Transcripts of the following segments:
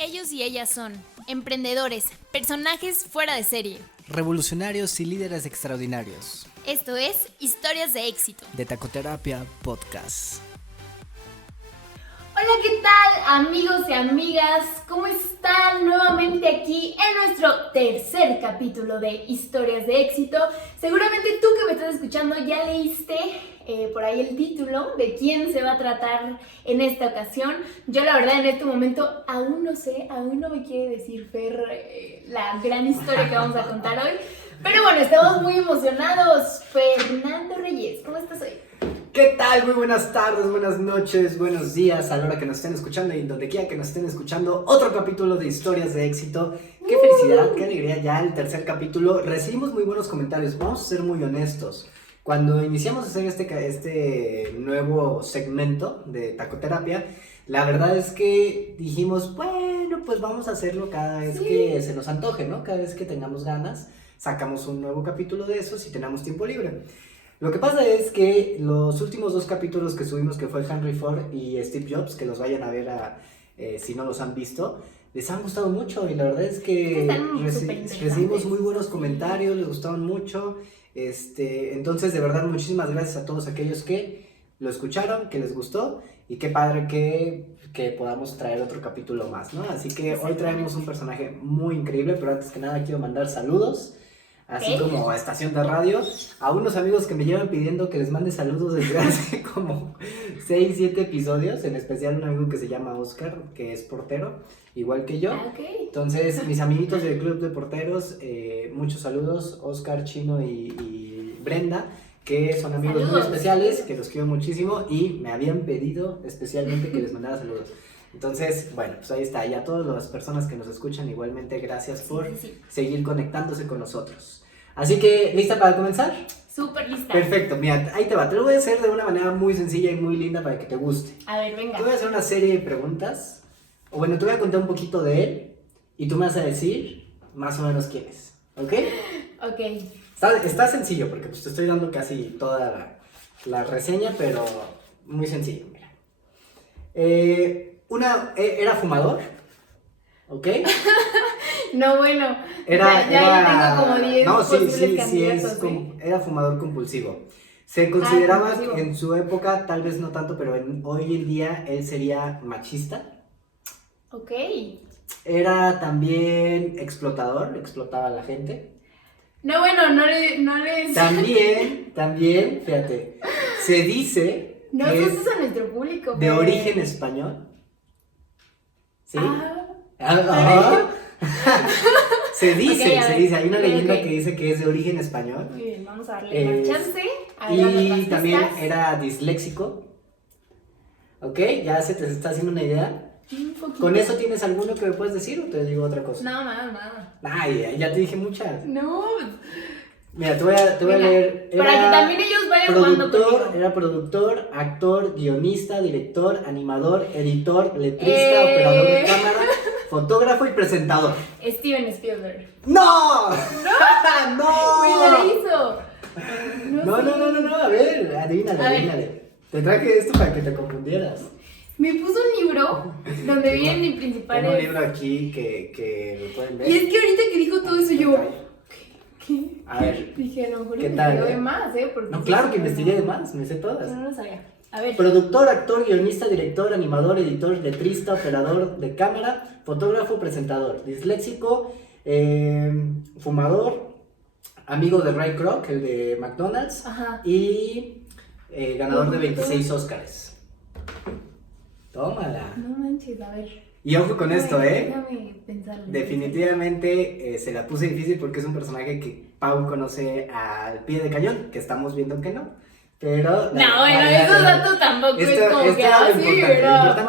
Ellos y ellas son emprendedores, personajes fuera de serie. Revolucionarios y líderes extraordinarios. Esto es Historias de Éxito. De Tacoterapia Podcast. Hola, ¿qué tal, amigos y amigas? ¿Cómo están? Nuevamente aquí en nuestro tercer capítulo de Historias de Éxito. Seguramente tú que me estás escuchando ya leíste por ahí el título de quién se va a tratar en esta ocasión. Yo la verdad en este momento aún no sé, aún no me quiere decir Fer la gran historia que vamos a contar hoy. Pero bueno, estamos muy emocionados. Fernando Reyes, ¿cómo estás hoy? ¿Qué tal? Muy buenas tardes, buenas noches, buenos días a la hora que nos estén escuchando y donde quiera que nos estén escuchando. Otro capítulo de Historias de Éxito. ¡Qué felicidad, qué alegría! Ya el tercer capítulo. Recibimos muy buenos comentarios. Vamos a ser muy honestos. Cuando iniciamos a hacer este nuevo segmento de tacoterapia, la verdad es que dijimos, bueno, pues vamos a hacerlo cada vez que se nos antoje, ¿no? Cada vez que tengamos ganas, sacamos un nuevo capítulo de eso si tenemos tiempo libre. Lo que pasa es que los últimos dos capítulos que subimos, que fue Henry Ford y Steve Jobs, que los vayan a ver si no los han visto, les han gustado mucho y la verdad es que recibimos muy buenos comentarios, les gustaron mucho. Entonces, de verdad, muchísimas gracias a todos aquellos que lo escucharon, que les gustó y qué padre que podamos traer otro capítulo más, ¿no? Así que hoy traemos un personaje muy increíble, pero antes que nada quiero mandar saludos. Así como a estación de radio, a unos amigos que me llevan pidiendo que les mande saludos desde hace como 6, 7 episodios, en especial un amigo que se llama Oscar, que es portero, igual que yo. Entonces, mis amiguitos del Club de Porteros, muchos saludos, Oscar, Chino y Brenda, que son amigos muy especiales, que los quiero muchísimo y me habían pedido especialmente que les mandara saludos. Entonces, bueno, pues ahí está. Y a todas las personas que nos escuchan, igualmente, gracias por seguir conectándose con nosotros. Así que, ¿lista para comenzar? Súper lista. Perfecto, mira, ahí te va. Te lo voy a hacer de una manera muy sencilla y muy linda para que te guste. A ver, venga. Te voy a hacer una serie de preguntas. O bueno, te voy a contar un poquito de él. Y tú me vas a decir más o menos quién es. ¿Ok? Ok. Está sencillo, porque pues te estoy dando casi toda la reseña, pero muy sencillo, mira. Era fumador, ¿ok? No, bueno, ya tengo como 10 no, posibles candidatos, era fumador compulsivo. Se consideraba compulsivo. en su época, tal vez no tanto, pero hoy en día él sería machista. Ok. Era también explotador, explotaba a la gente. No, bueno, no les... También, fíjate, se dice no que asustes a nuestro público. de origen español. ¿Sí? Ajá. Se dice, hay una leyenda ok. que dice que es de origen español. Muy bien, vamos a darle una chance. Y también era disléxico. ¿Ok? ¿Ya se te está haciendo una idea? Un poquito. ¿Con eso tienes alguno que me puedes decir o te digo otra cosa? No, nada. Ay, ya te dije muchas. No. Mira, te voy a leer. Para que también ellos vayan jugando conmigo. Era productor, actor, guionista, director, animador, editor, letrista, operador de cámara, fotógrafo y presentador. Steven Spielberg. ¡No! ¡No! ¡No! ¡Me lo hizo! No, a ver, adivínale. Te traje esto para que te confundieras. Me puso un libro donde vienen mis principales... Tengo un libro aquí que lo pueden ver. Y es que ahorita que dijo todo eso yo... ¿Qué? A ver. Dije, a lo mejor ¿Qué tal, investigó de más, Porque no, claro que investigué de más, me sé todas. No lo sabía. A ver. Productor, actor, guionista, director, animador, editor, letrista, operador de cámara, fotógrafo, presentador, disléxico, fumador, amigo de Ray Kroc, el de McDonald's. Ajá. Y ganador de 26 Óscares. Tómala. No manches, a ver. Y ojo con esto, Déjame pensarlo. Definitivamente se la puse difícil porque es un personaje que Pau conoce al pie de cañón, que estamos viendo que no. Pero... No, bueno, esos datos tampoco es como que así, pero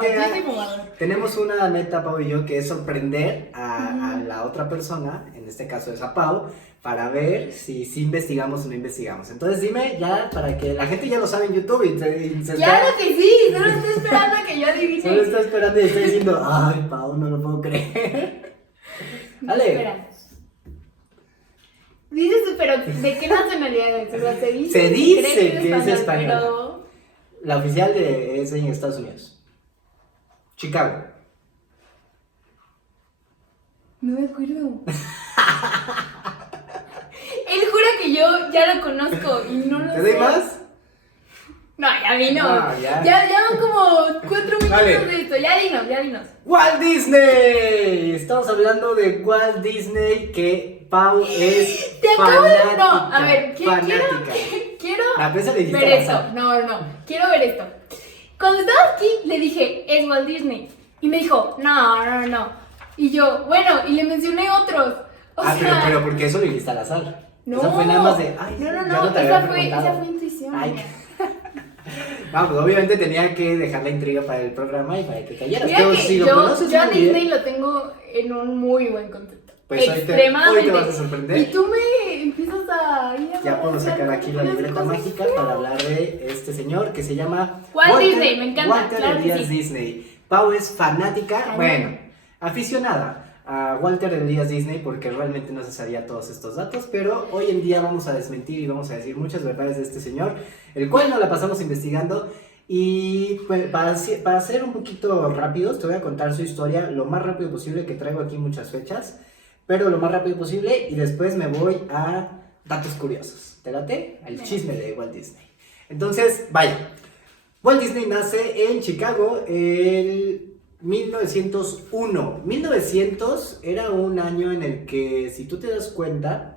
tenemos una meta, Pau y yo, que es sorprender a la otra persona, en este caso es a Pau, para ver si investigamos o no investigamos. Entonces dime ya, para que la gente ya lo sabe en YouTube y Claro que sí, solo estoy esperando a que yo adivine. Solo está esperando y estoy diciendo, ay, Pau, no lo puedo creer. Dale. Espera. Dices, pero ¿de qué nacionalidad es? O sea, se dice que es español. Pero... La oficial es en Estados Unidos. Chicago. No me acuerdo. Él jura que yo ya lo conozco y no lo sé. ¿Te doy más? No, ya vi, no. No, ya. Ya van como 4 minutos Vale. de esto. Ya dinos. ¡Walt Disney! Estamos hablando de Walt Disney, que Pau es Te acabo de... fanática. No, a ver, fanática. quiero La prensa le dijiste ver al esto. azar. No. Quiero ver esto. Cuando estaba aquí, le dije, es Walt Disney. Y me dijo, no. Y yo, bueno, y le mencioné otros. O sea, pero porque eso lo dijiste al azar. no. Esa fue nada más de, ay, ya No. te había Esa preguntado. fue intuición. Ay. mía. Vamos, obviamente tenía que dejar la intriga para el programa y para que cayeras. Mira Pero que si lo yo conoces a muy Disney bien, lo tengo en un muy buen concepto. pues hoy te vas a sorprender. Y tú me empiezas a... Ya puedo sacar aquí la libreta mágica para hablar de este señor que se llama Walt Disney, me encanta, Walter claro que Elías sí. Disney. Pau es fanática, Cañón. bueno, aficionada a Walter Elías Disney porque realmente no se sabía todos estos datos, pero hoy en día vamos a desmentir y vamos a decir muchas verdades de este señor, el cual nos la pasamos investigando. Y pues, para ser un poquito rápidos, te voy a contar su historia lo más rápido posible, que traigo aquí muchas fechas, pero lo más rápido posible, y después me voy a datos curiosos. ¿Te late? Al chisme de Walt Disney. Entonces, vaya. Walt Disney nace en Chicago el 1901. 1900 era un año en el que, si tú te das cuenta,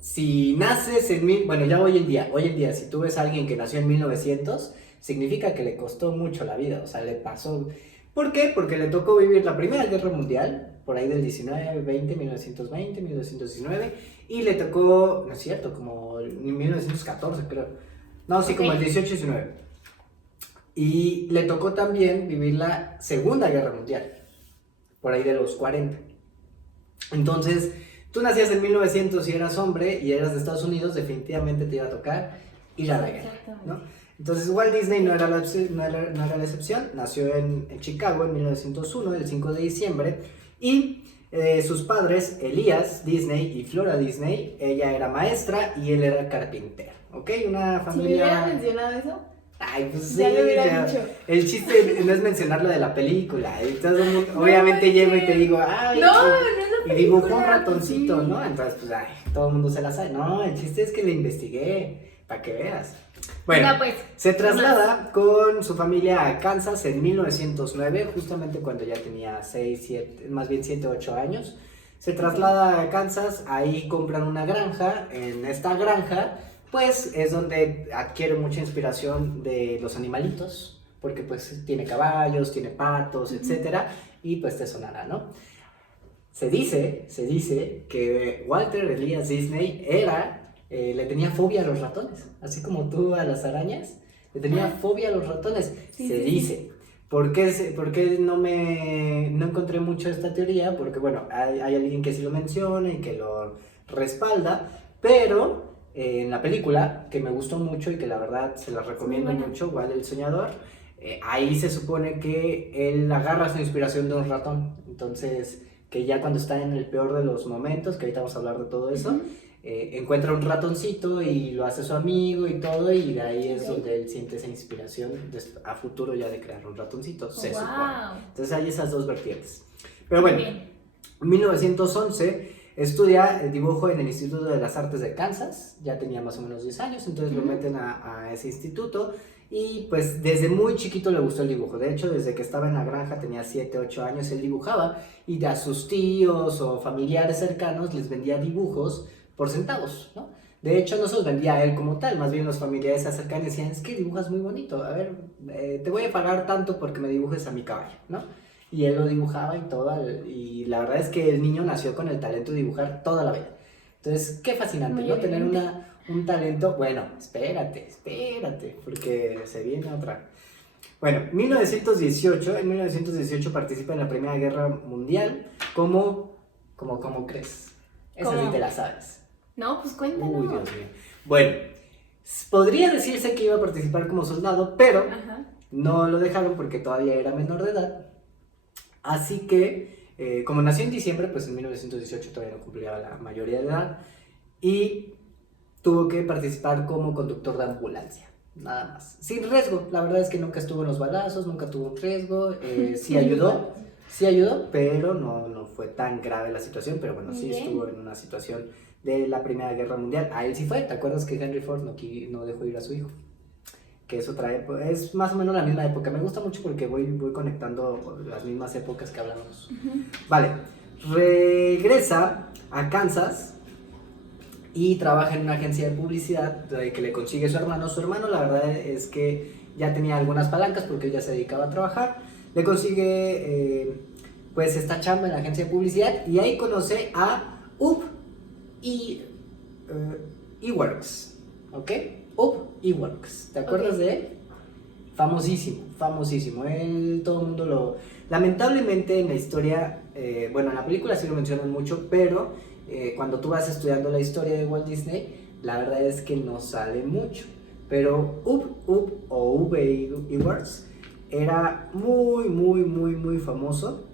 si naces en... Bueno, ya hoy en día, si tú ves a alguien que nació en 1900, significa que le costó mucho la vida, o sea, le pasó... ¿Por qué? Porque le tocó vivir la Primera Guerra Mundial, por ahí del 1920, 1919, y le tocó, no es cierto, como en 1914 creo, no, sí, como el 18-19. Y le tocó también vivir la Segunda Guerra Mundial, por ahí de los 40. Entonces... Tú nacías en 1900 y eras hombre y eras de Estados Unidos, definitivamente te iba a tocar ir a la guerra, ¿no? Entonces Walt Disney no era la excepción, nació en Chicago en 1901, el 5 de diciembre, y sus padres, Elías Disney y Flora Disney, ella era maestra y él era carpintero, ¿ok? Una Si me familia... hubieras mencionado eso, Ay, pues sí, ya lo hubiera ya. dicho. El chiste no es mencionar lo de la película, obviamente es llego y que- te digo, ay, No es la y dibujó un película, ratoncito, sí. ¿no? Entonces, pues, ay, todo el mundo se la sabe. No, el chiste es que le investigué, para que veas. Bueno, Ya, pues, se traslada con su familia a Kansas en 1909, justamente cuando ya tenía 7, 8 años. Se traslada a Kansas, ahí compran una granja. En esta granja, pues, es donde adquiere mucha inspiración de los animalitos, porque, pues, tiene caballos, tiene patos, etcétera, y pues te sonará, ¿no? Se dice que Walter Elías Disney le tenía fobia a los ratones, así como tú a las arañas, le tenía fobia a los ratones, Sí, se sí, dice. ¿Por qué no encontré mucho esta teoría? Porque bueno, hay alguien que sí lo menciona y que lo respalda, pero en la película, que me gustó mucho y que la verdad se la recomiendo mucho, Walt el Soñador, ahí se supone que él agarra su inspiración de un ratón, entonces que ya cuando está en el peor de los momentos, que ahorita vamos a hablar de todo eso, encuentra un ratoncito y lo hace su amigo y todo, y de ahí es donde él siente esa inspiración a futuro ya de crear un ratoncito, se supone. Entonces hay esas dos vertientes. Pero bueno, en 1911 estudia el dibujo en el Instituto de las Artes de Kansas, ya tenía más o menos 10 años, entonces lo meten a ese instituto. Y pues desde muy chiquito le gustó el dibujo. De hecho, desde que estaba en la granja, tenía 7, 8 años, él dibujaba. Y a sus tíos o familiares cercanos les vendía dibujos por centavos, ¿no? De hecho, no se los vendía a él como tal. Más bien los familiares se acercaban y decían, es que dibujas muy bonito. A ver, te voy a pagar tanto porque me dibujes a mi caballo, ¿no? Y él lo dibujaba y todo. Y la verdad es que el niño nació con el talento de dibujar toda la vida. Entonces, qué fascinante, ¿no? Tener un talento, bueno, espérate, porque se viene otra. Bueno, en 1918 participa en la Primera Guerra Mundial, ¿cómo crees? Esa sí te la sabes. No, pues cuéntanos. Uy, Dios mío. Bueno, podría decirse que iba a participar como soldado, pero no lo dejaron porque todavía era menor de edad. Así que, como nació en diciembre, pues en 1918 todavía no cumplía la mayoría de edad. Y tuvo que participar como conductor de ambulancia, nada más. Sin riesgo, la verdad es que nunca estuvo en los balazos, nunca tuvo un riesgo, sí ayudó. Sí ayudó, pero no fue tan grave la situación, pero bueno, sí Bien. estuvo en una situación de la Primera Guerra Mundial. A él sí fue, ¿te acuerdas que Henry Ford no dejó ir a su hijo? Que es otra época, es más o menos la misma época. Me gusta mucho porque voy conectando las mismas épocas que hablamos. Vale, regresa a Kansas y trabaja en una agencia de publicidad que le consigue su hermano. Su hermano, la verdad es que ya tenía algunas palancas porque él ya se dedicaba a trabajar. Le consigue pues esta chamba en la agencia de publicidad y ahí conoce a Up y Eworks, ¿ok? Up Eworks, ¿te acuerdas de él? Famosísimo. Él, todo el mundo lo... Lamentablemente en la historia, bueno, en la película sí lo mencionan mucho, pero cuando tú vas estudiando la historia de Walt Disney, la verdad es que no sale mucho. Pero Up o V. Eworks era muy famoso.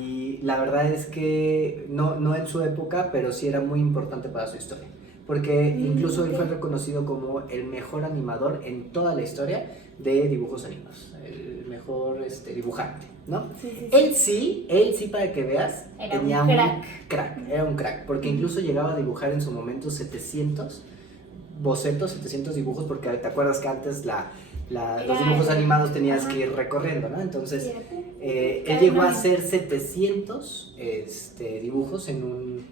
Y la verdad es que no en su época, pero sí era muy importante para su historia. Porque incluso él fue reconocido como el mejor animador en toda la historia de dibujos animados. El mejor dibujante, ¿no? Sí. Él sí, para que veas, Era tenía un era un crack. Porque incluso llegaba a dibujar en su momento 700 bocetos, 700 dibujos, porque te acuerdas que antes los dibujos animados tenías que ir recorriendo, ¿no? Entonces, él llegó a hacer 700 dibujos en un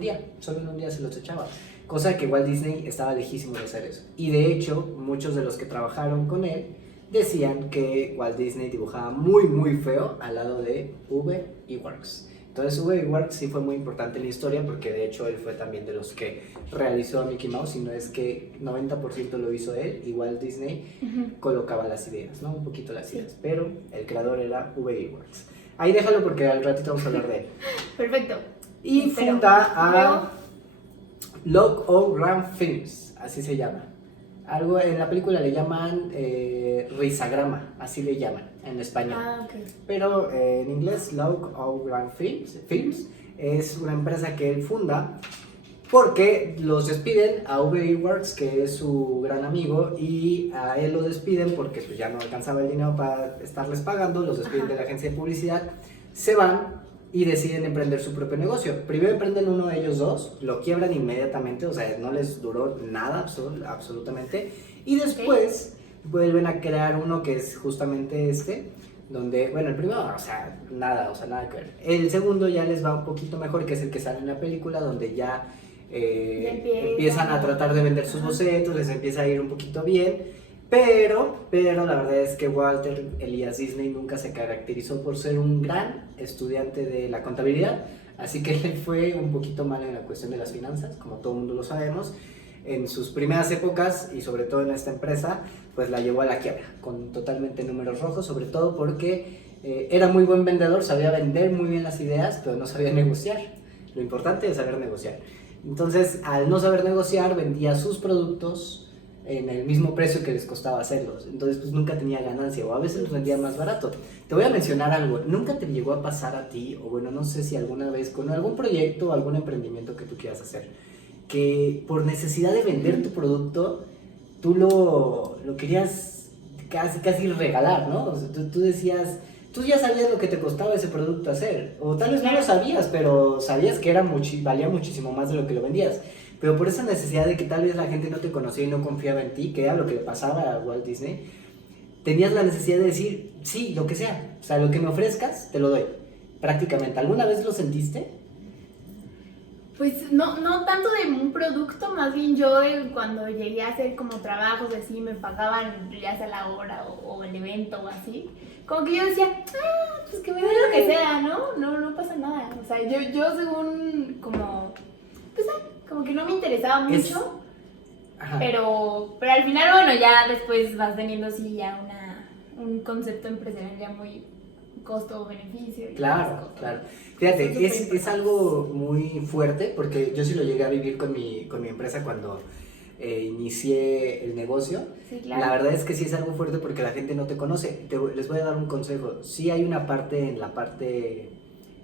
día, solo en un día se los echaba. Cosa que Walt Disney estaba lejísimo de hacer eso. Y de hecho, muchos de los que trabajaron con él decían que Walt Disney dibujaba muy feo al lado de V. Eworks. Entonces V. Eworks sí fue muy importante en la historia porque de hecho él fue también de los que realizó a Mickey Mouse, y no es que 90% lo hizo él, y Walt Disney colocaba las ideas, ¿no? Un poquito las ideas, pero el creador era V. Eworks. Ahí déjalo porque al ratito vamos a hablar de él. Perfecto. Y funda a Log O Grand Films, así se llama. Algo en la película le llaman risagrama, así le llaman en español. Okay. Pero en inglés Log O Grand Films es una empresa que él funda porque los despiden a V. Eworks, que es su gran amigo, y a él lo despiden porque pues, ya no alcanzaba el dinero para estarles pagando, los despiden de la agencia de publicidad, se van y deciden emprender su propio negocio. Primero emprenden uno de ellos dos, lo quiebran inmediatamente, o sea, no les duró nada absolutamente, y después vuelven a crear uno que es justamente donde, bueno, el primero, nada que ver. El segundo ya les va un poquito mejor, que es el que sale en la película, donde ya empiezan a tratar de vender sus bocetos, les empieza a ir un poquito bien. Pero la verdad es que Walter Elias Disney nunca se caracterizó por ser un gran estudiante de la contabilidad, así que le fue un poquito mal en la cuestión de las finanzas, como todo el mundo lo sabemos. En sus primeras épocas, y sobre todo en esta empresa, pues la llevó a la quiebra, con totalmente números rojos, sobre todo porque era muy buen vendedor, sabía vender muy bien las ideas, pero no sabía negociar. Lo importante es saber negociar. Entonces, al no saber negociar, vendía sus productos en el mismo precio que les costaba hacerlos. Entonces pues nunca tenía ganancia, o a veces los vendía más barato. Te voy a mencionar algo, ¿nunca te llegó a pasar a ti, o bueno, no sé si alguna vez con algún proyecto o algún emprendimiento que tú quieras hacer, que por necesidad de vender tu producto tú lo querías casi regalar, ¿no? O sea, tú decías, tú ya sabías lo que te costaba ese producto hacer, o tal vez no lo sabías, pero sabías que valía muchísimo más de lo que lo vendías. Pero por esa necesidad de que tal vez la gente no te conocía y no confiaba en ti, que era lo que le pasaba a Walt Disney, tenías la necesidad de decir, sí, lo que sea, o sea, lo que me ofrezcas, te lo doy, prácticamente. ¿Alguna vez lo sentiste? Pues no tanto de un producto, más bien yo cuando llegué a hacer como trabajos así, me pagaban ya sea la hora o el evento o así, como que yo decía, pues que me den lo que sea, ¿no? No pasa nada. O sea, yo según como, pues como que no me interesaba mucho, pero al final, bueno, ya después vas teniendo así ya un concepto empresarial ya muy costo-beneficio. Claro. Fíjate, es algo muy fuerte, porque yo sí lo llegué a vivir con mi empresa cuando inicié el negocio. Sí, claro. La verdad es que sí es algo fuerte porque la gente no te conoce. Les voy a dar un consejo. Sí hay una parte en la parte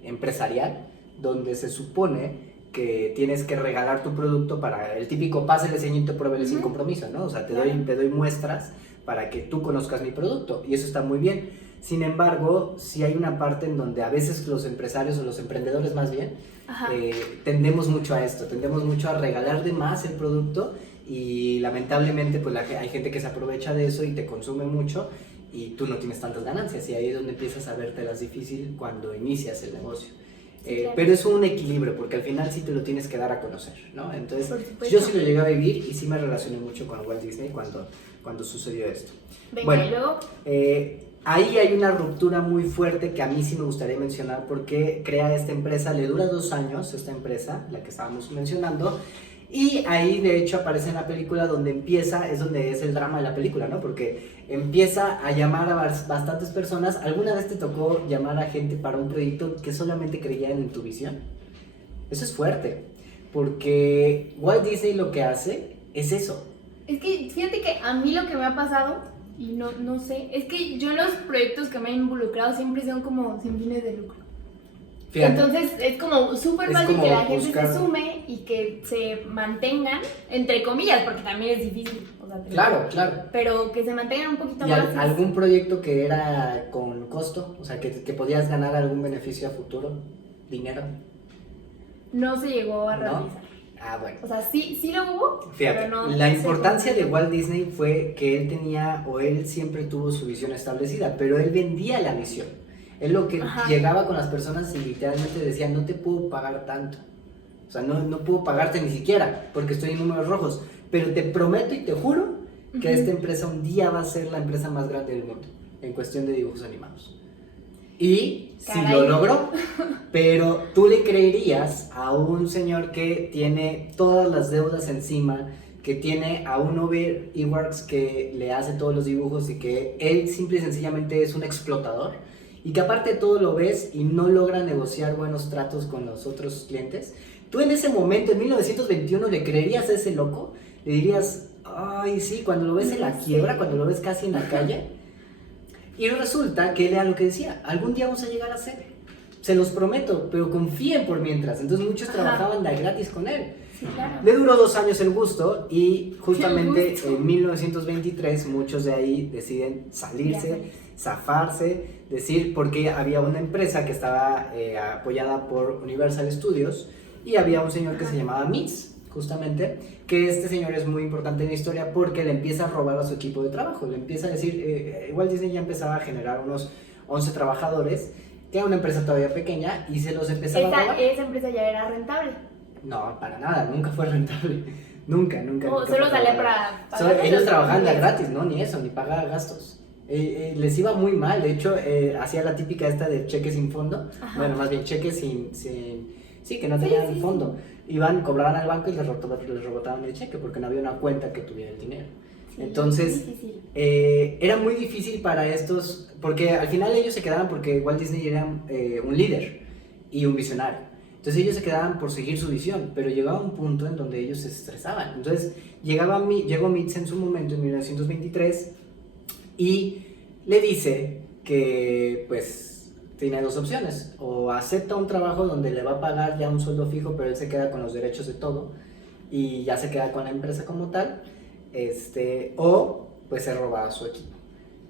empresarial donde se supone que tienes que regalar tu producto para el típico pásele, ceñito, pruébele sin compromiso, ¿no? O sea, te doy muestras para que tú conozcas mi producto, y eso está muy bien. Sin embargo, sí hay una parte en donde a veces los empresarios o los emprendedores más bien tendemos mucho a esto, tendemos mucho a regalar de más el producto y lamentablemente pues hay gente que se aprovecha de eso y te consume mucho y tú no tienes tantas ganancias, y ahí es donde empiezas a vértelas difícil cuando inicias el negocio. Claro. Pero es un equilibrio, porque al final sí te lo tienes que dar a conocer, ¿no? Entonces, yo sí lo llegué a vivir y sí me relacioné mucho con Walt Disney cuando sucedió esto. Venga, bueno, y luego... ahí hay una ruptura muy fuerte que a mí sí me gustaría mencionar, porque crea esta empresa, le dura 2 años esta empresa, la que estábamos mencionando, y ahí de hecho aparece en la película donde es donde es el drama de la película, ¿no? Porque empieza a llamar a bastantes personas. ¿Alguna vez te tocó llamar a gente para un proyecto que solamente creían en tu visión? Eso es fuerte, porque Walt Disney lo que hace es eso. Es que fíjate que a mí lo que me ha pasado, y no sé, es que yo en los proyectos que me han involucrado siempre son como sin fines de lucro. Fíjate. Entonces es como súper fácil que la gente se sume y que se mantengan, entre comillas, porque también es difícil. O sea, claro. Pero que se mantengan un poquito ¿Y más. algún proyecto que era con costo? O sea, que podías ganar algún beneficio a futuro, dinero. No se llegó a realizar. ¿No? Ah, bueno. O sea, sí lo hubo. Fíjate, pero no la importancia de Walt Disney fue que él siempre tuvo su visión establecida, pero él vendía la visión. Él lo que llegaba con las personas y literalmente decía, no te puedo pagar tanto. O sea, no puedo pagarte ni siquiera porque estoy en números rojos. Pero te prometo y te juro que esta empresa un día va a ser la empresa más grande del mundo en cuestión de dibujos animados. Y sí lo logró. Pero tú le creerías a un señor que tiene todas las deudas encima, que tiene a un Over Iwerks que le hace todos los dibujos y que él simple y sencillamente es un explotador, y que aparte de todo lo ves y no logra negociar buenos tratos con los otros clientes? Tú en ese momento, en 1921, ¿le creerías a ese loco? ¿Le dirías, ay, sí, cuando lo ves en la quiebra, cuando lo ves casi en la calle? Y resulta que él era lo que decía, algún día vamos a llegar a ser, se los prometo, pero confíen por mientras. Entonces muchos trabajaban de gratis con él. Sí, claro. Le duró 2 años el gusto y justamente en 1923 muchos de ahí deciden salirse, zafarse, decir, porque había una empresa que estaba apoyada por Universal Studios y había un señor que se llamaba Mitz, justamente, que este señor es muy importante en la historia porque le empieza a robar a su equipo de trabajo, le empieza a decir, Walt Disney ya empezaba a generar unos 11 trabajadores, que era una empresa todavía pequeña, y se los empezaba a robar. ¿Esa empresa ya era rentable? No, para nada, nunca fue rentable. Nunca. Solo salía para ellos trabajaban de gratis, no, ni eso, ni pagaba gastos. Les iba muy mal, de hecho, hacía la típica esta de cheques sin fondo. Bueno, más bien cheques sin sí, que no tenían fondo. Iban, cobraban al banco y les rebotaban el cheque porque no había una cuenta que tuviera el dinero. Sí, entonces, era muy difícil para estos, porque al final ellos se quedaban porque Walt Disney era un líder y un visionario. Entonces ellos se quedaban por seguir su visión, pero llegaba un punto en donde ellos se estresaban. Entonces llegó Mitz en su momento, en 1923, y le dice que pues tiene 2 opciones: o acepta un trabajo donde le va a pagar ya un sueldo fijo, pero él se queda con los derechos de todo y ya se queda con la empresa como tal, o pues se roba a su equipo.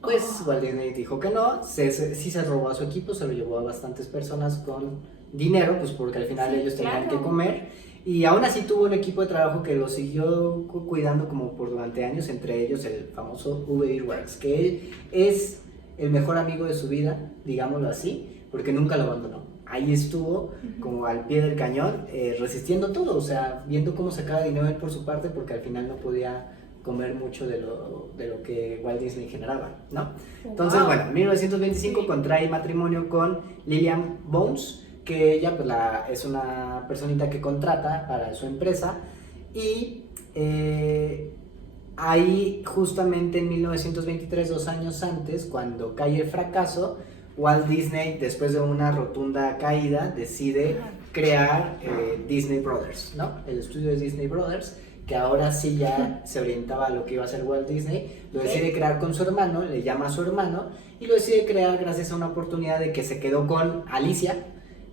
Pues Walt Disney dijo que no, sí se robó a su equipo, se lo llevó a bastantes personas con dinero, pues porque al final ellos tenían que comer, y aún así tuvo un equipo de trabajo que lo siguió cuidando como por durante años, entre ellos el famoso Uwe Iwerks, que él es el mejor amigo de su vida, digámoslo así, porque nunca lo abandonó. Ahí estuvo como al pie del cañón, resistiendo todo, o sea, viendo cómo sacaba dinero él por su parte, porque al final no podía comer mucho de lo que Walt Disney generaba, ¿no? Entonces, bueno, en 1925 contrae matrimonio con Lillian Bones, que ella pues, es una personita que contrata para su empresa, y ahí justamente en 1923, 2 años antes, cuando cae el fracaso, Walt Disney, después de una rotunda caída, decide crear Disney Brothers, ¿no? El estudio de Disney Brothers, que ahora sí ya se orientaba a lo que iba a ser Walt Disney. Lo decide crear con su hermano, le llama a su hermano, y lo decide crear gracias a una oportunidad de que se quedó con Alicia,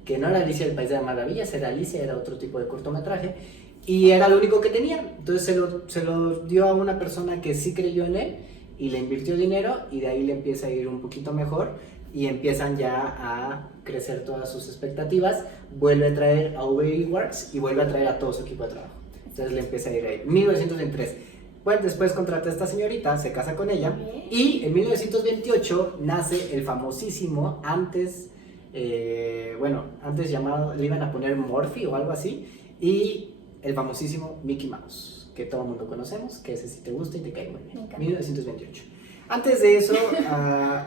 que no era Alicia del País de las Maravillas, era Alicia, era otro tipo de cortometraje, y era lo único que tenía. Entonces se lo dio a una persona que sí creyó en él, y le invirtió dinero y de ahí le empieza a ir un poquito mejor y empiezan ya a crecer todas sus expectativas. Vuelve a traer a V.E. Works y vuelve a traer a todo su equipo de trabajo. Entonces le empieza a ir ahí. 1923. Bueno, después contrata a esta señorita, se casa con ella y en 1928 nace el famosísimo, antes llamado, le iban a poner Morphy o algo así, y el famosísimo Mickey Mouse, que todo el mundo conocemos, que ese sí te gusta y te cae muy bien. 1928. Antes de eso,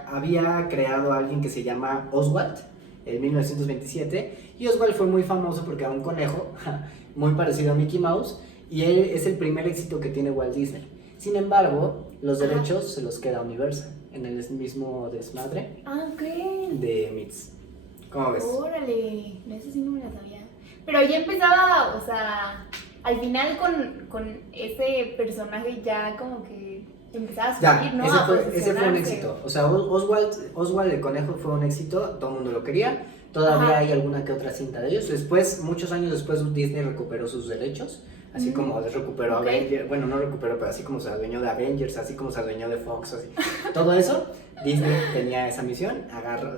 había creado a alguien que se llama Oswald, en 1927, y Oswald fue muy famoso porque era un conejo, muy parecido a Mickey Mouse, y él es el primer éxito que tiene Walt Disney. Sin embargo, los derechos se los queda Universal, en el mismo desmadre de Myths. ¿Cómo ves? Órale, eso sí no me la sabía. Pero ya empezaba, o sea, al final con ese personaje ya como que empezaba a subir, ¿no? Ese fue un éxito. O sea, Oswald el conejo fue un éxito, todo el mundo lo quería. Todavía hay alguna que otra cinta de ellos. Después, muchos años después, Disney recuperó sus derechos. Así como recuperó Avengers, bueno, no recuperó, pero así como se adueñó de Avengers, así como se adueñó de Fox, así. Todo eso, Disney tenía esa misión,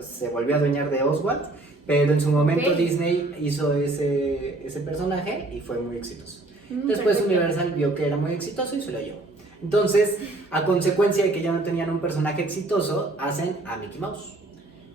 se volvió a adueñar de Oswald, pero en su momento Disney hizo ese personaje y fue muy exitoso. Después Universal vio que era muy exitoso y se lo llevó. Entonces, a consecuencia de que ya no tenían un personaje exitoso, hacen a Mickey Mouse.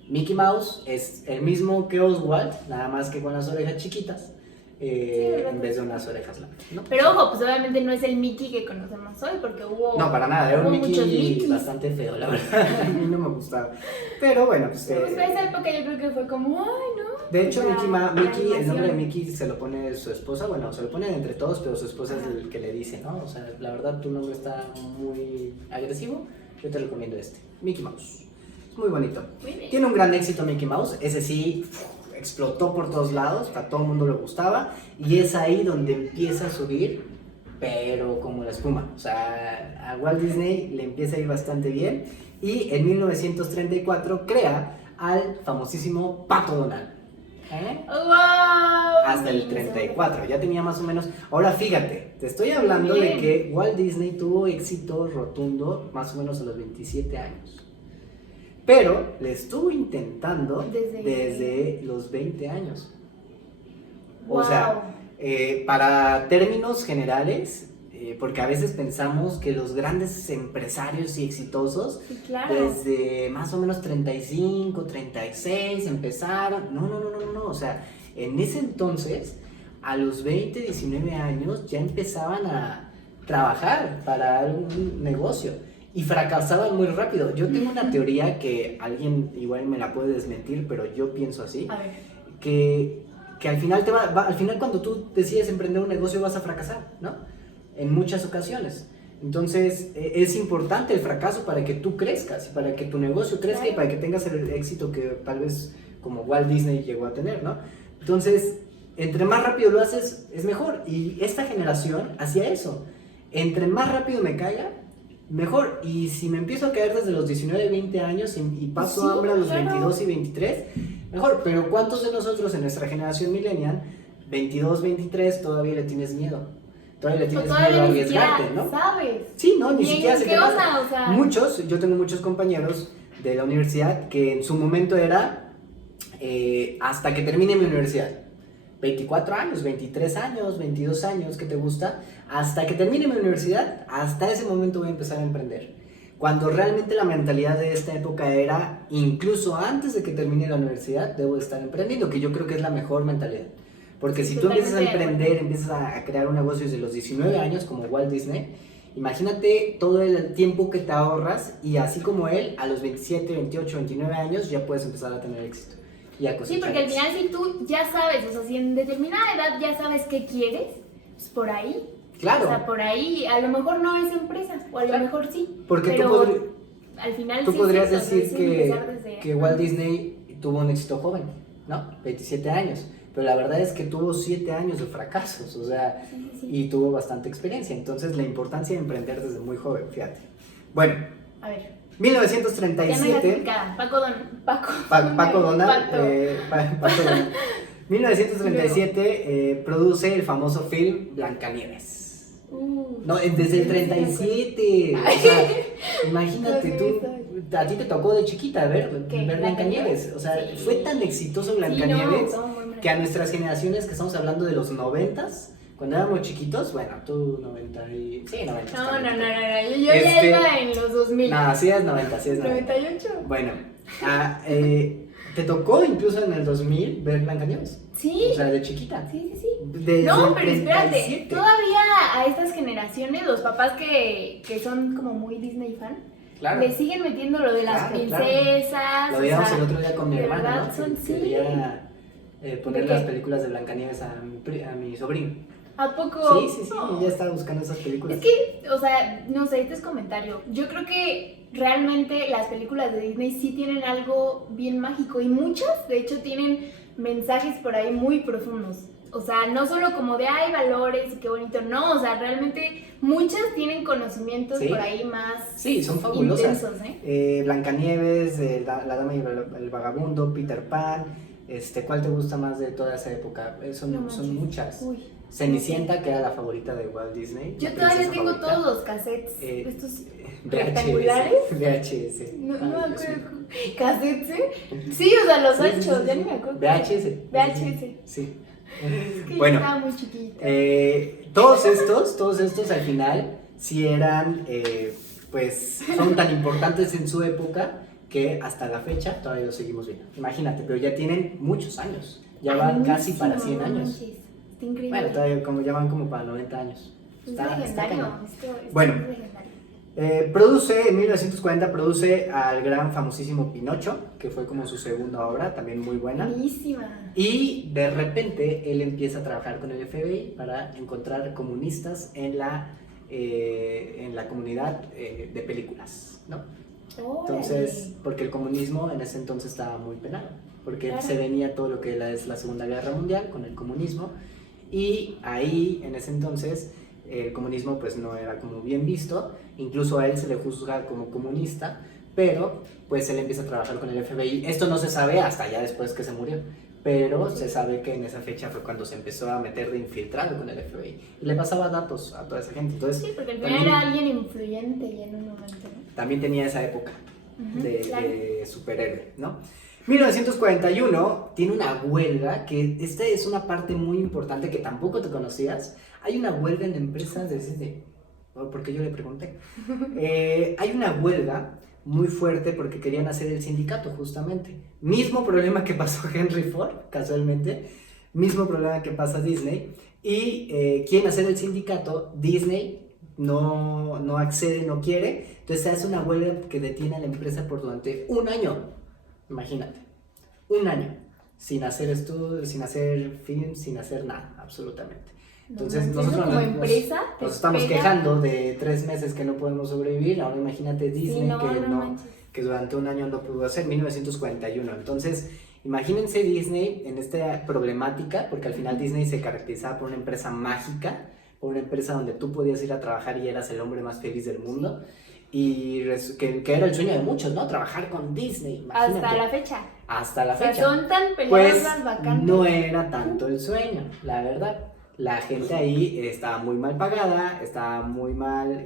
Mickey Mouse es el mismo que Oswald, nada más que con las orejas chiquitas. En vez de unas orejas largas, ¿no? Pero ojo, pues obviamente no es el Mickey que conocemos hoy, porque No, para nada, era un Mickey bastante feo, la verdad. A mí no me gustaba. Pero bueno, pues. Pues en esa época yo creo que fue como, ay, ¿no? De hecho, Mickey, el nombre de Mickey se lo pone su esposa, bueno, se lo ponen entre todos, pero su esposa es el que le dice, ¿no? O sea, la verdad, tu nombre está muy agresivo, yo te recomiendo Mickey Mouse. Es muy bonito. Tiene un gran éxito Mickey Mouse, ese sí. Explotó por todos lados, a todo el mundo le gustaba y es ahí donde empieza a subir, pero como la espuma. O sea, a Walt Disney le empieza a ir bastante bien y en 1934 crea al famosísimo Pato Donald. ¡Wow! Hasta el 34, ya tenía más o menos. Ahora fíjate, te estoy hablando de que Walt Disney tuvo éxito rotundo más o menos a los 27 años. Pero le estuvo intentando desde los 20 años. O sea, para términos generales, porque a veces pensamos que los grandes empresarios y exitosos, desde más o menos 35, 36 empezaron. No. O sea, en ese entonces, a los 20, 19 años, ya empezaban a trabajar para algún negocio. Y fracasaban muy rápido. Yo tengo una teoría que alguien igual me la puede desmentir, pero yo pienso así. A ver. Que al final al final cuando tú decides emprender un negocio vas a fracasar, ¿no? En muchas ocasiones. Entonces es importante el fracaso para que tú crezcas, para que tu negocio crezca y para que tengas el éxito que tal vez como Walt Disney llegó a tener, ¿no? Entonces, entre más rápido lo haces, es mejor. Y esta generación hacía eso. Entre más rápido me caiga, mejor. Y si me empiezo a caer desde los 19, 20 años y paso hambre a los 22 y 23, mejor. Pero ¿cuántos de nosotros en nuestra generación millennial, 22, 23, todavía le tienes miedo? Todavía le tienes miedo a arriesgarte, ¿no? ¿Sabes? Sí, no, ni siquiera sé qué pasa. O sea... Yo tengo muchos compañeros de la universidad que en su momento era hasta que termine mi universidad. 24 años, 23 años, 22 años, ¿qué te gusta? Hasta que termine mi universidad, hasta ese momento voy a empezar a emprender. Cuando realmente la mentalidad de esta época era, incluso antes de que termine la universidad, debo estar emprendiendo, que yo creo que es la mejor mentalidad. Porque si tú empiezas a emprender, empiezas a crear un negocio desde los 19 años, como Walt Disney, imagínate todo el tiempo que te ahorras y así como él, a los 27, 28, 29 años ya puedes empezar a tener éxito. Sí, porque al final si tú ya sabes, o sea, si en determinada edad ya sabes qué quieres, pues por ahí. Claro. O sea, por ahí, a lo mejor no es empresa, o a lo mejor sí. Porque pero al final tú sí podrías es eso, decir que Walt Disney tuvo un éxito joven, ¿no? 27 años. Pero la verdad es que tuvo 7 años de fracasos, o sea, y tuvo bastante experiencia. Entonces, la importancia de emprender desde muy joven, fíjate. Bueno. A ver. 1937. Paco Donald. Paco Donald. 1937 produce el famoso film Blancanieves. No, desde el 37. O sea, imagínate tú, a ti te tocó de chiquita ver Blancanieves. O sea, fue tan exitoso Blancanieves que a nuestras generaciones que estamos hablando de los 90s, cuando éramos chiquitos, bueno, tú 90 y... Sí, 90. No, yo ya iba en los 2000. No, sí es 90, sí es 90. 98. Bueno, te tocó incluso en el 2000 ver Blancanieves. Sí. O sea, de chiquita. Sí. Desde no, pero 37. espérate, todavía a estas generaciones, los papás que son como muy Disney fan, Claro. le siguen metiendo lo de las princesas. Claro. Lo veíamos el otro día con mi hermana, verdad, ¿no? son, Quería poner ¿De las qué? películas de Blancanieves a mi sobrino. ¿A poco? Sí, ella estaba buscando esas películas. Es que, o sea, no sé, este es comentario. Yo creo que realmente las películas de Disney sí tienen algo bien mágico y muchas, de hecho, tienen mensajes por ahí muy profundos. O sea, no solo como de, ay, valores y qué bonito, no, o sea, realmente muchas tienen conocimientos por ahí más sí, son fabulosas. intensos, Blancanieves, la Dama y el Vagabundo, Peter Pan, ¿cuál te gusta más de toda esa época? Son muchas. Uy. Cenicienta, que era la favorita de Walt Disney. Yo todavía tengo todos los cassettes, estos rectangulares. VHS. No me acuerdo. ¿Cassettes? Sí, o sea, los 8, ya ni me acuerdo. VHS. Sí. Es que bueno, yo estaba muy chiquita. todos estos al final sí eran, pues, son tan importantes en su época que hasta la fecha todavía los seguimos viendo. Imagínate, pero ya tienen muchos años. Ya van casi para 100 años. Está increíble. Bueno, todavía ya van como para 90 años. Está legendario. Bueno, en 1940 produce al gran famosísimo Pinocho, que fue como su segunda obra, también muy buena. Buenísima. Y de repente él empieza a trabajar con el FBI para encontrar comunistas en la comunidad de películas, ¿no? Entonces, porque el comunismo en ese entonces estaba muy penado, porque se venía todo lo que es la Segunda Guerra Mundial con el comunismo, y ahí en ese entonces el comunismo pues no era como bien visto, incluso a él se le juzga como comunista, pero pues él empieza a trabajar con el FBI. Esto no se sabe hasta ya después que se murió, pero se sabe que en esa fecha fue cuando se empezó a meter de infiltrado con el FBI y le pasaba datos a toda esa gente. Entonces, sí, porque el final era alguien influyente y en un momento, ¿no? También tenía esa época de superhéroe, ¿no? 1941 tiene una huelga, que esta es una parte muy importante que tampoco te conocías. Hay una huelga en la empresa de Disney, porque yo le pregunté. Hay una huelga muy fuerte porque querían hacer el sindicato, justamente. Mismo problema que pasó Henry Ford, casualmente. Mismo problema que pasa Disney. Y quieren hacer el sindicato. Disney no accede, no quiere. Entonces se hace una huelga que detiene a la empresa por durante un año. Imagínate, un año. Sin hacer estudios, sin hacer films, sin hacer nada, absolutamente. Entonces nosotros nos estamos quejando de 3 meses que no podemos sobrevivir. Ahora imagínate Disney que durante un año no pudo hacer, 1941. Entonces imagínense Disney en esta problemática, porque al final Disney se caracterizaba por una empresa mágica, por una empresa donde tú podías ir a trabajar y eras el hombre más feliz del mundo. Y que era el sueño de muchos, ¿no? Trabajar con Disney, imagínate. Hasta la fecha. O sea, son tan peleadas pues, las vacantes. No era tanto el sueño, la verdad. La gente ahí estaba muy mal pagada, estaba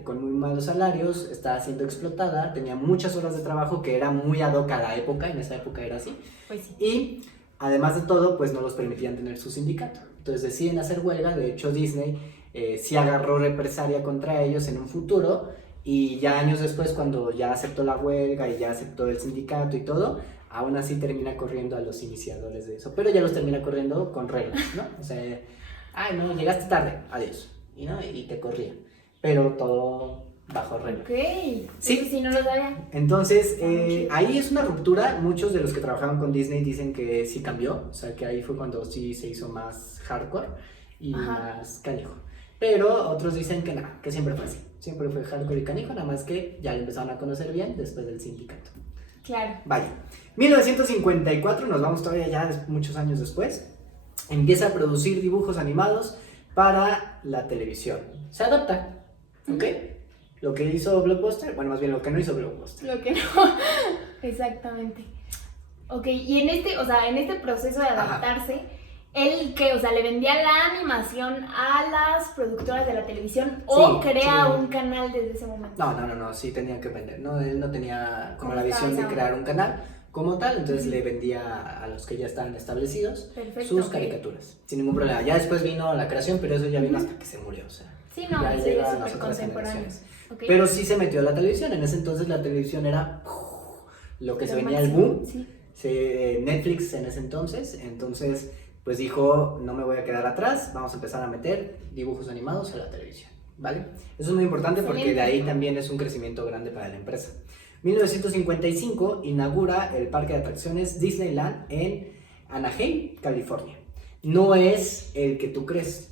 con muy malos salarios, estaba siendo explotada, tenía muchas horas de trabajo que era muy ad hoc a la época, en esa época era así. Pues sí. Y además de todo, pues no los permitían tener su sindicato. Entonces deciden hacer huelga. De hecho Disney sí agarró represalia contra ellos en un futuro. Y ya años después, cuando ya aceptó la huelga y ya aceptó el sindicato y todo, aún así termina corriendo a los iniciadores de eso. Pero ya los termina corriendo con reglas, ¿no? O sea, ay, no, llegaste tarde, adiós. Y te corría. Pero todo bajo reglas. Ok, sí. Eso sí no lo sabía. Entonces, ahí es una ruptura. Muchos de los que trabajaban con Disney dicen que sí cambió. O sea, que ahí fue cuando sí se hizo más hardcore y más canijo. Pero otros dicen que nada, que siempre fue así. Siempre fue hardcore y canijo, nada más que ya lo empezaron a conocer bien después del sindicato. Claro. Vaya. 1954, nos vamos todavía ya muchos años después. Empieza a producir dibujos animados para la televisión. Se adapta, ¿ok? Lo que hizo Blockbuster, bueno, más bien lo que no hizo Blockbuster. Lo que no, exactamente. Ok, y en este proceso de adaptarse, ¿Él qué? O sea, ¿le vendía la animación a las productoras de la televisión o Sí, crea sí. un canal desde ese momento? No, sí tenía que vender, ¿no? Él no tenía como ¿Cómo la estaba visión de esa crear onda? un canal como tal, entonces Ujú. le vendía a los que ya estaban establecidos Perfecto, sus ok. caricaturas, sin ningún problema. Ya después vino la creación, pero eso ya vino Ujú. hasta que se murió, o sea, Sí, no, ya sí, es llega a súper nosotras contemporáneo. generaciones. Ok. Pero sí se metió a la televisión, en ese entonces la televisión era lo que se Lo venía el máximo, boom, sí. Netflix en ese entonces pues dijo, no me voy a quedar atrás, vamos a empezar a meter dibujos animados a la televisión, ¿vale? Eso es muy importante porque de ahí también es un crecimiento grande para la empresa. 1955 inaugura el parque de atracciones Disneyland en Anaheim, California. No es el que tú crees,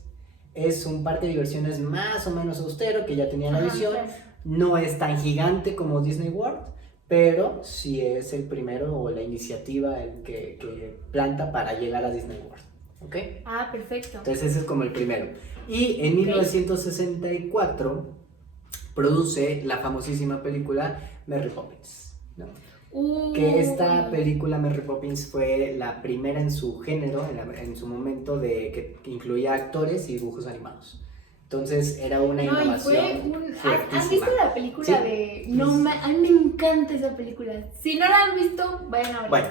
es un parque de diversiones más o menos austero que ya tenía la Ajá, visión, claro. no es tan gigante como Disney World, pero sí es el primero o la iniciativa el que planta para llegar a Disney World, ¿ok? Ah, perfecto. Entonces ese es como el primero. Y en 1964 produce la famosísima película Mary Poppins, ¿no? Que esta película Mary Poppins fue la primera en su género, en su momento, que incluía actores y dibujos animados. Entonces era una No, y innovación fue un... ¿Han fuertísima. visto la película Sí. de... No, a mí me encanta esa película. Si no la han visto, vayan a verla. Bueno,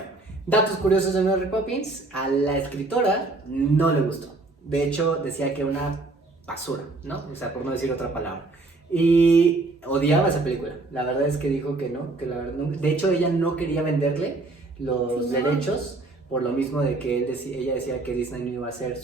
datos curiosos de Mary Poppins. A la escritora no le gustó. De hecho, decía que era una basura, ¿no? O sea, por no decir otra palabra. Y odiaba esa película. La verdad es que dijo que no, que la verdad de hecho ella no quería venderle los Sí, derechos por lo mismo de que ella decía que Disney no iba a hacer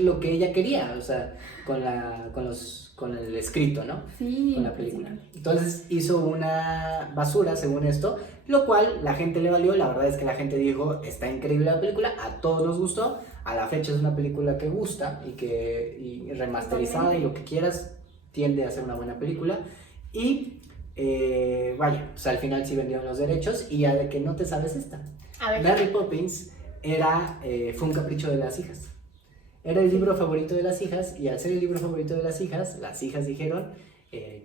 lo que ella quería, o sea, con el escrito, ¿no? Sí, Con la película. impresionante. Entonces hizo una basura según esto, lo cual la gente le valió. La verdad es que la gente dijo, está increíble la película, a todos nos gustó. A la fecha es una película que gusta y remasterizada y lo que quieras, tiende a ser una buena película. Y vaya, o sea, al final sí vendieron los derechos. Y ya de que no te sabes esta, A ver. Mary Poppins fue un capricho de las hijas. Era el libro favorito de las hijas y al ser el libro favorito de las hijas dijeron,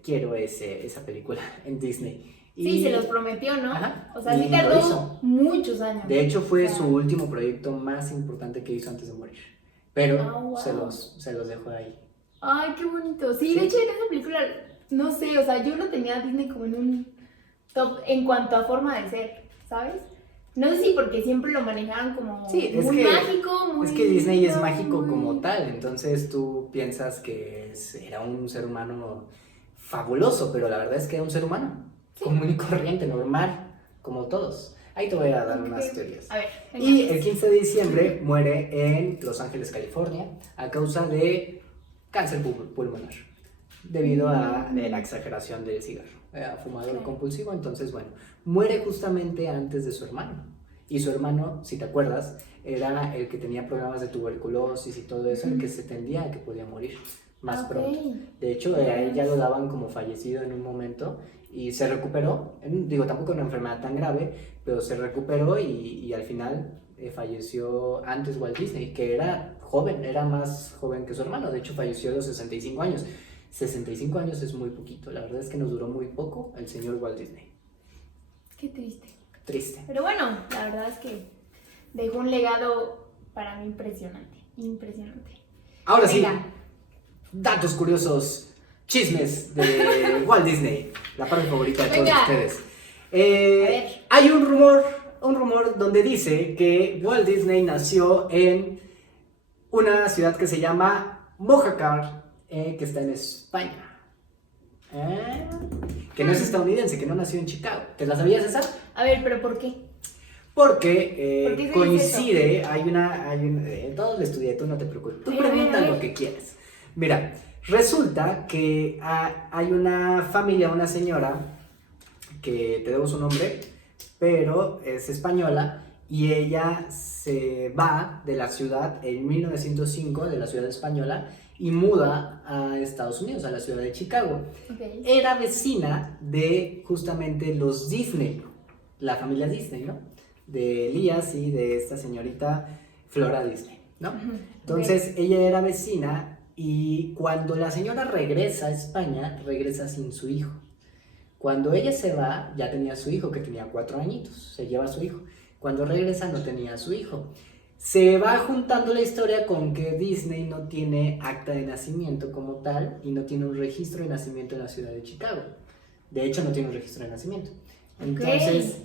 quiero esa película en Disney. Sí, se los prometió, ¿no? Ajá, O sea, sí y lo tardó hizo. muchos años. De hecho fue O sea, su último proyecto más importante que hizo antes de morir. Pero wow. se los dejó ahí. Ay, qué bonito. Sí, Sí. de hecho en esa película, no sé, o sea, yo lo tenía a Disney como en un top en cuanto a forma de ser, ¿sabes? No sé si porque siempre lo manejaban como Sí, muy mágico, muy... es que Disney es no, mágico muy- como tal, entonces tú piensas que era un ser humano fabuloso, pero la verdad es que era un ser humano, Sí. común y corriente, normal, como todos. Ahí te voy a dar Ok. unas teorías. A ver, venga. Y el 15 de diciembre muere en Los Ángeles, California, a causa de cáncer pulmonar, debido a la exageración del cigarro. Era fumador Claro. compulsivo, entonces bueno, muere justamente antes de su hermano. Y su hermano, si te acuerdas, era el que tenía problemas de tuberculosis y todo eso, el que se tendía a que podía morir más Ok. pronto. De hecho, a él ya lo daban como fallecido en un momento y se recuperó. Digo, tampoco una enfermedad tan grave, pero se recuperó y al final falleció antes Walt Disney, que era joven, era más joven que su hermano. De hecho, falleció a los 65 años. 65 años es muy poquito. La verdad es que nos duró muy poco el señor Walt Disney. Qué triste. Triste. Pero bueno, la verdad es que dejó un legado para mí impresionante. Impresionante. Ahora sí, Venga. datos curiosos, chismes de Walt Disney, la parte favorita de todos Venga. ustedes. ver. Hay un rumor donde dice que Walt Disney nació en una ciudad que se llama Mojácar, que está en España. Que no es estadounidense, que no nació en Chicago. ¿Te la sabías esa? A ver, pero ¿por qué? Porque ¿Por qué se dice coincide, todos lo estudié, tú no te preocupes, tú A ver, pregunta a ver. lo que quieras. Mira, resulta que hay una familia, una señora, que te debo su nombre, pero es española, y ella se va de la ciudad en 1905, de la ciudad española, y muda a Estados Unidos, a la ciudad de Chicago. Ok. Era vecina de justamente los Disney, la familia Disney, ¿no? De Elías y de esta señorita Flora Disney, ¿no? Ujú, Entonces ella era vecina y cuando la señora regresa a España, regresa sin su hijo. Cuando ella se va, ya tenía su hijo, que tenía 4 añitos, se lleva a su hijo. Cuando regresa no tenía a su hijo. se va juntando la historia con que Disney no tiene acta de nacimiento como tal y no tiene un registro de nacimiento en la ciudad de Chicago. De hecho, no tiene un registro de nacimiento. Entonces,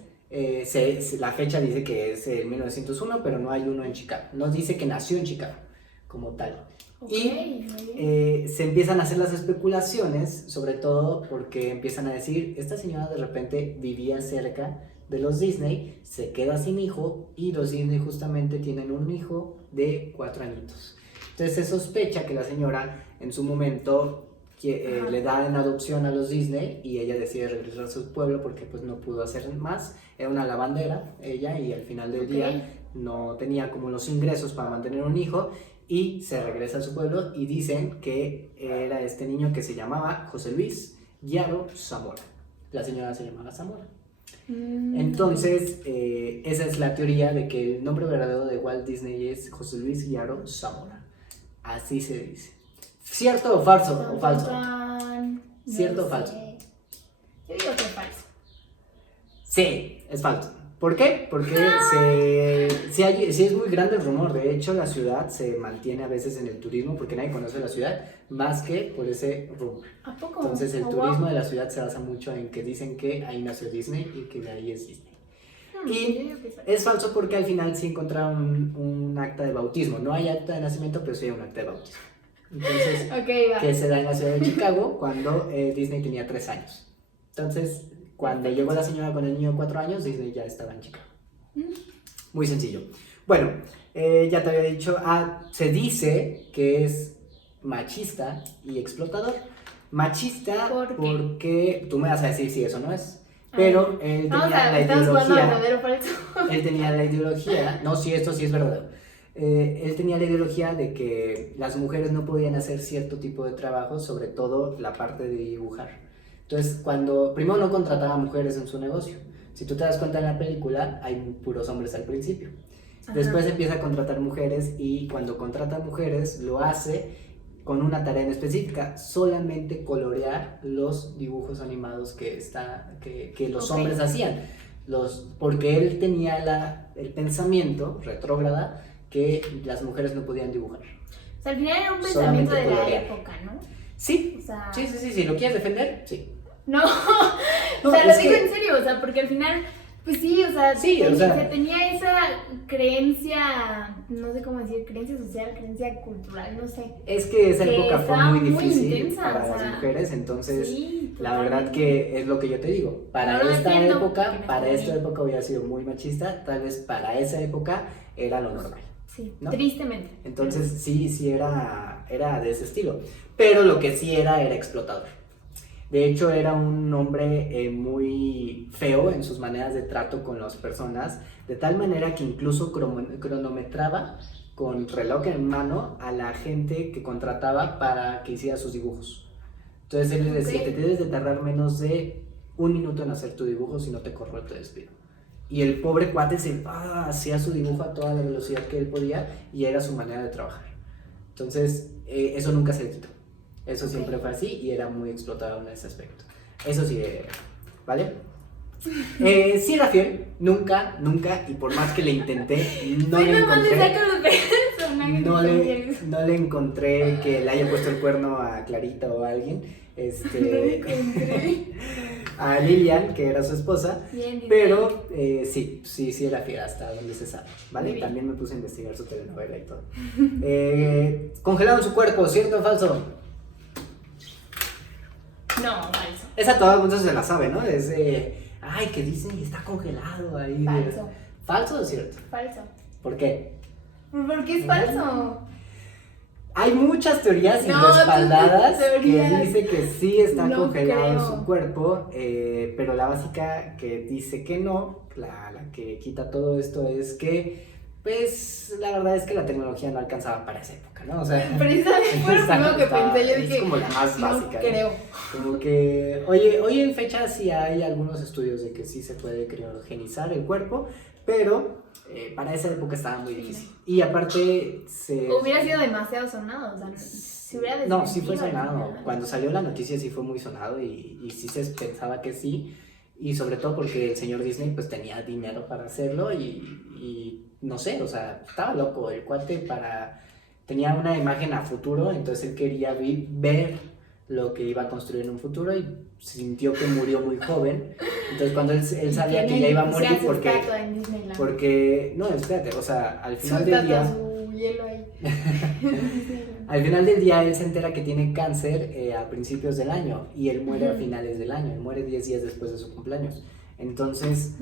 la fecha dice que es el 1901, pero no hay uno en Chicago. No dice que nació en Chicago como tal. Y se empiezan a hacer las especulaciones, sobre todo porque empiezan a decir, esta señora de repente vivía cerca de los Disney, se queda sin hijo y los Disney justamente tienen un hijo de 4 añitos. Entonces se sospecha que la señora en su momento le da en adopción a los Disney y ella decide regresar a su pueblo porque pues no pudo hacer más. Era una lavandera ella y al final del día no tenía como los ingresos para mantener un hijo y se regresa a su pueblo y dicen que era este niño que se llamaba José Luis Guiaro Zamora. La señora se llamaba Zamora. Entonces, esa es la teoría de que el nombre verdadero de Walt Disney es José Luis Guiaro Zamora. Así se dice. ¿Cierto o falso? ¿O falso? ¿Cierto o falso? Yo digo que es falso. Sí, es falso. ¿Por qué? Porque sí es muy grande el rumor. De hecho, la ciudad se mantiene a veces en el turismo porque nadie conoce la ciudad más que por ese rumor. ¿A poco? Entonces, el turismo de la ciudad se basa mucho en que dicen que ahí nació Disney y que de ahí es Disney. Y es falso porque al final sí encontraron un acta de bautismo. No hay acta de nacimiento, pero sí hay un acta de bautismo. Entonces, que se da en la ciudad de Chicago cuando Disney tenía 3 años. Entonces, cuando llegó la señora con el niño de 4 años, Disney ya estaba en Chicago. Muy sencillo. Bueno, ya te había dicho, se dice que es machista y explotador. Machista porque tú me vas a decir si eso no es. Pero él tenía la ideología. Él tenía la ideología. No, si esto sí es verdadero. Él tenía la ideología de que las mujeres no podían hacer cierto tipo de trabajo, sobre todo la parte de dibujar. Entonces, primero no contrataba mujeres en su negocio. Si tú te das cuenta en la película, hay puros hombres al principio. Después empieza a contratar mujeres y cuando contrata mujeres lo hace con una tarea en específica, solamente colorear los dibujos animados que los hombres hacían. Porque él tenía el pensamiento retrógrada que las mujeres no podían dibujar. O sea, al final era un pensamiento de la época, ¿no? Sí, o sea... sí, ¿lo quieres defender? Sí. No, o sea, lo digo en serio, o sea, porque al final, pues sí, o sea, se tenía esa creencia, no sé cómo decir, creencia social, creencia cultural, no sé. Es que esa época fue muy difícil muy intensa, para las mujeres, entonces la verdad que es lo que yo te digo, para esta época hubiera sido muy machista, tal vez para esa época era lo normal. Sí, ¿no? Tristemente. Entonces sí era de ese estilo, pero lo que sí era explotador. De hecho, era un hombre muy feo en sus maneras de trato con las personas, de tal manera que incluso cronometraba con reloj en mano a la gente que contrataba para que hiciera sus dibujos. Entonces él les decía, te debes de tardar menos de 1 minuto en hacer tu dibujo, si no te corro, te despido. Y el pobre cuate hacía su dibujo a toda la velocidad que él podía y era su manera de trabajar. Entonces, eso nunca se le quitó. Eso siempre fue así y era muy explotado en ese aspecto. Eso sí, ¿vale? Sí era fiel, nunca, y por más que le intenté, no le encontré que le haya puesto el cuerno a Clarita o a alguien. A Lilian, que era su esposa. Bien, pero sí era fiel hasta donde se sabe, ¿vale? También me puse a investigar su telenovela y todo. Congelaron su cuerpo, ¿cierto o falso? No, falso. Esa todo el mundo se la sabe, ¿no? Es que dicen que está congelado ahí. Falso. ¿Falso o cierto? Falso. ¿Por qué? Porque es falso. Hay muchas teorías respaldadas que dice que sí está congelado su cuerpo, pero la básica que dice que no, la que quita todo esto es que, pues, la verdad es que la tecnología no alcanzaba para esa época, ¿no? O sea, precisamente fue lo primero que pensé, yo dije, es como la más básica. No creo. Como que, hoy en fecha sí hay algunos estudios de que sí se puede criogenizar el cuerpo, pero para esa época estaba muy difícil. Y aparte hubiera sido demasiado sonado, o sea, si hubiera sí fue sonado. Cuando salió la noticia sí fue muy sonado y sí se pensaba que sí. y sobre todo porque el señor Disney pues tenía dinero para hacerlo y no sé, o sea, estaba loco el cuate tenía una imagen a futuro, entonces él quería ver lo que iba a construir en un futuro y sintió que murió muy joven. Entonces cuando él sabía que ya iba a morir porque no, espérate, o sea, al final del día su hielo ahí. al final del día él se entera que tiene cáncer a principios del año y él muere a finales del año, él muere 10 días después de su cumpleaños. Entonces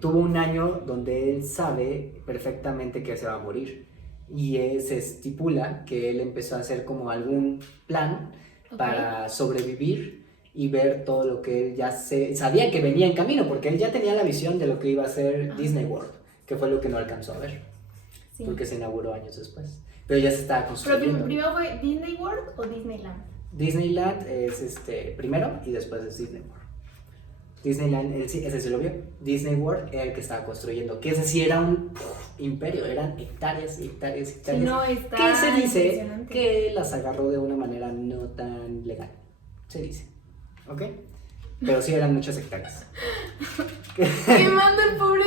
tuvo un año donde él sabe perfectamente que se va a morir y se estipula que él empezó a hacer como algún plan para sobrevivir y ver todo lo que él ya sabía que venía en camino, porque él ya tenía la visión de lo que iba a ser Disney World, que fue lo que no alcanzó a ver, porque se inauguró años después, pero ya se estaba construyendo. ¿Pero primero fue Disney World o Disneyland? Disneyland es primero y después es Disney World. Disneyland, ese se lo vio. Disney World era el que estaba construyendo, que ese sí era un imperio, eran hectáreas y hectáreas y hectáreas. No, está que se dice que las agarró de una manera no tan legal, se dice, ¿ok? Pero sí eran muchas hectáreas. Quemando el pobre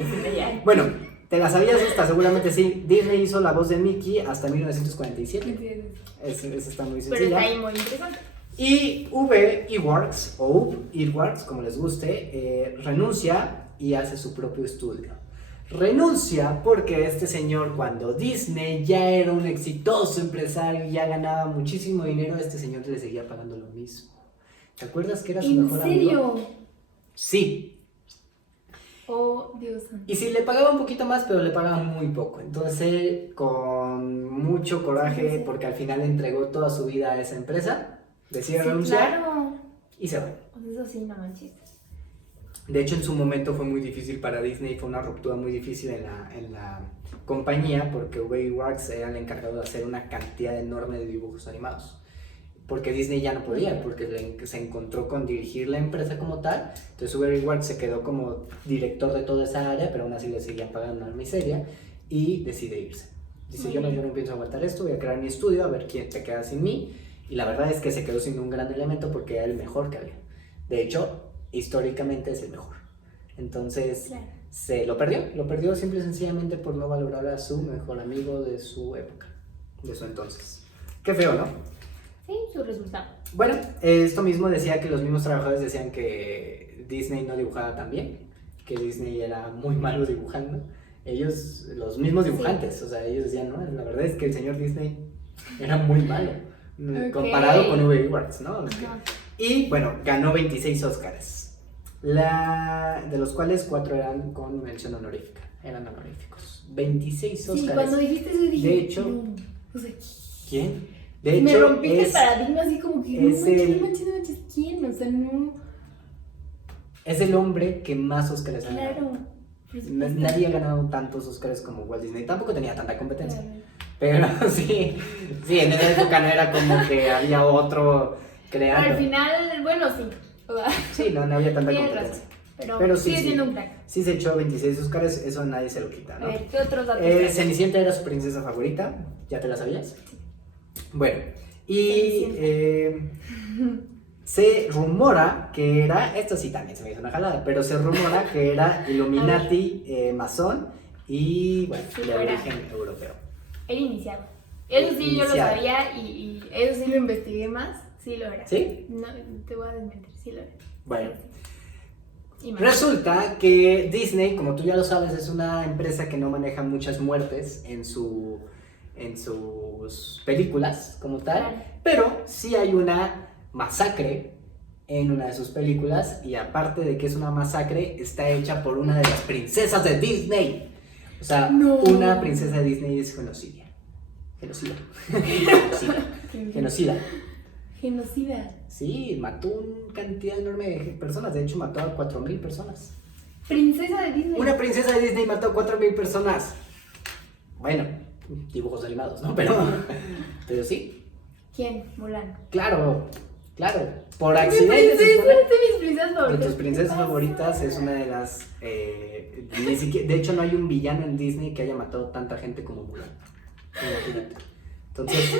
Disney. Bueno, ¿te la sabías esta? Seguramente sí. Disney hizo la voz de Mickey hasta 1947. Esa está muy sencilla. Pero está ahí muy interesante. Y Ube Iwerks, o Ube Iwerks, como les guste, renuncia y hace su propio estudio. Renuncia porque este señor, cuando Disney ya era un exitoso empresario y ya ganaba muchísimo dinero, este señor le seguía pagando lo mismo. ¿Te acuerdas que era su mejor amigo? ¿En serio? Sí. Oh, Dios santo. Y sí, le pagaba un poquito más, pero le pagaba muy poco. Entonces, con mucho coraje, porque al final entregó toda su vida a esa empresa, decide renunciar y se va. Eso sí, no manches. De hecho, en su momento fue muy difícil para Disney, fue una ruptura muy difícil en la compañía, porque Ube Iwerks era el encargado de hacer una cantidad enorme de dibujos animados. Porque Disney ya no podía, porque se encontró con dirigir la empresa como tal. Entonces Ube Iwerks se quedó como director de toda esa área, pero aún así le seguían pagando una miseria y decide irse. Dice, yo no pienso aguantar esto, voy a crear mi estudio, a ver quién te queda sin mí. Y la verdad es que se quedó sin un gran elemento porque era el mejor que había. De hecho, históricamente es el mejor. Entonces, se lo perdió simple y sencillamente por no valorar a su mejor amigo de su época, de su entonces. Qué feo, ¿no? Sí, su resultado. Bueno, esto mismo decía que los mismos trabajadores decían que Disney no dibujaba tan bien, que Disney era muy malo dibujando. Ellos, los mismos dibujantes, o sea, ellos decían, no, la verdad es que el señor Disney era muy malo. Comparado con Ube Iwerks, ¿no? Y bueno, ganó 26 Óscares, de los cuales 4 eran con mención honorífica, eran honoríficos. 26 Óscares. Sí, cuando dijiste eso dije, de hecho, no, o sea, ¿quién? De me hecho, rompiste el paradigma así como que, no manches, ¿quién? O sea, no. Es el hombre que más Óscares ha ganado. Claro. Nadie ha ganado tantos Óscares como Walt Disney, tampoco tenía tanta competencia. Pero sí, en esa época no era como que había otro creando. Pero al final, bueno, sí. Sí, no había tanta Tienes competencia. Razón, pero sigue siendo un crack. Sí se echó 26 Óscares, eso nadie se lo quita, ¿no? A ver, ¿qué otros datos? Cenicienta era su princesa favorita, ¿ya te la sabías? Sí. Bueno, y se rumora que era, esto sí también se me hizo una jalada, pero se rumora que era Illuminati, masón y, bueno, sí, de origen europeo. Era iniciado. Eso sí, yo lo sabía y eso sí lo investigué más. Sí lo era. ¿Sí? No, te voy a desmentir, sí lo era. Bueno. Resulta que Disney, como tú ya lo sabes, es una empresa que no maneja muchas muertes en sus películas como tal, claro. Pero sí hay una masacre en una de sus películas y aparte de que es una masacre, está hecha por una de las princesas de Disney. O sea, una princesa de Disney es genocida. Genocida. Sí, mató una cantidad enorme de personas. De hecho, mató a 4,000 personas. ¿Princesa de Disney? Una princesa de Disney mató a 4,000 personas. Bueno, dibujos animados, ¿no? Pero sí. ¿Quién? Mulan. Claro. Por accidente. De tus princesas favoritas es una de las... de hecho, no hay un villano en Disney que haya matado tanta gente como Mulan. Imagínate. Entonces,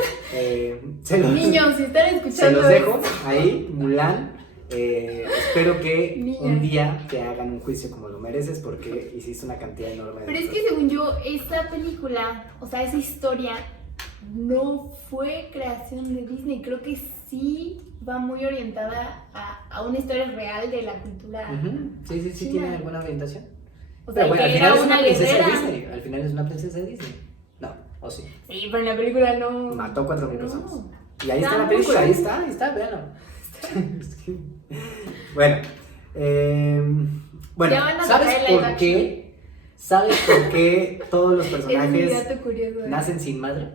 niños, si están escuchando, se los dejo ahí. Mulan Espero que Niña. un día te hagan un juicio como lo mereces porque hiciste una cantidad enorme de Pero es cosas. que según yo, esa película, o sea, esa historia, no fue creación de Disney. Creo que sí va muy orientada a una historia real de la cultura. Ujú. Sí, china. tiene alguna orientación. O sea, Pero bueno, al que final era es una una princesa de guerrera. Disney. Al final es una princesa de Disney. No, o sí. Sí, pero en la película no. Mató 4,000 No. personas. Y ahí está Está la película, muy- ahí está, véanlo. Bueno, bueno, Ya van a ¿sabes sacar el live por qué? ¿Sabes por qué todos los Es mi personajes dato curioso. nacen sin madre?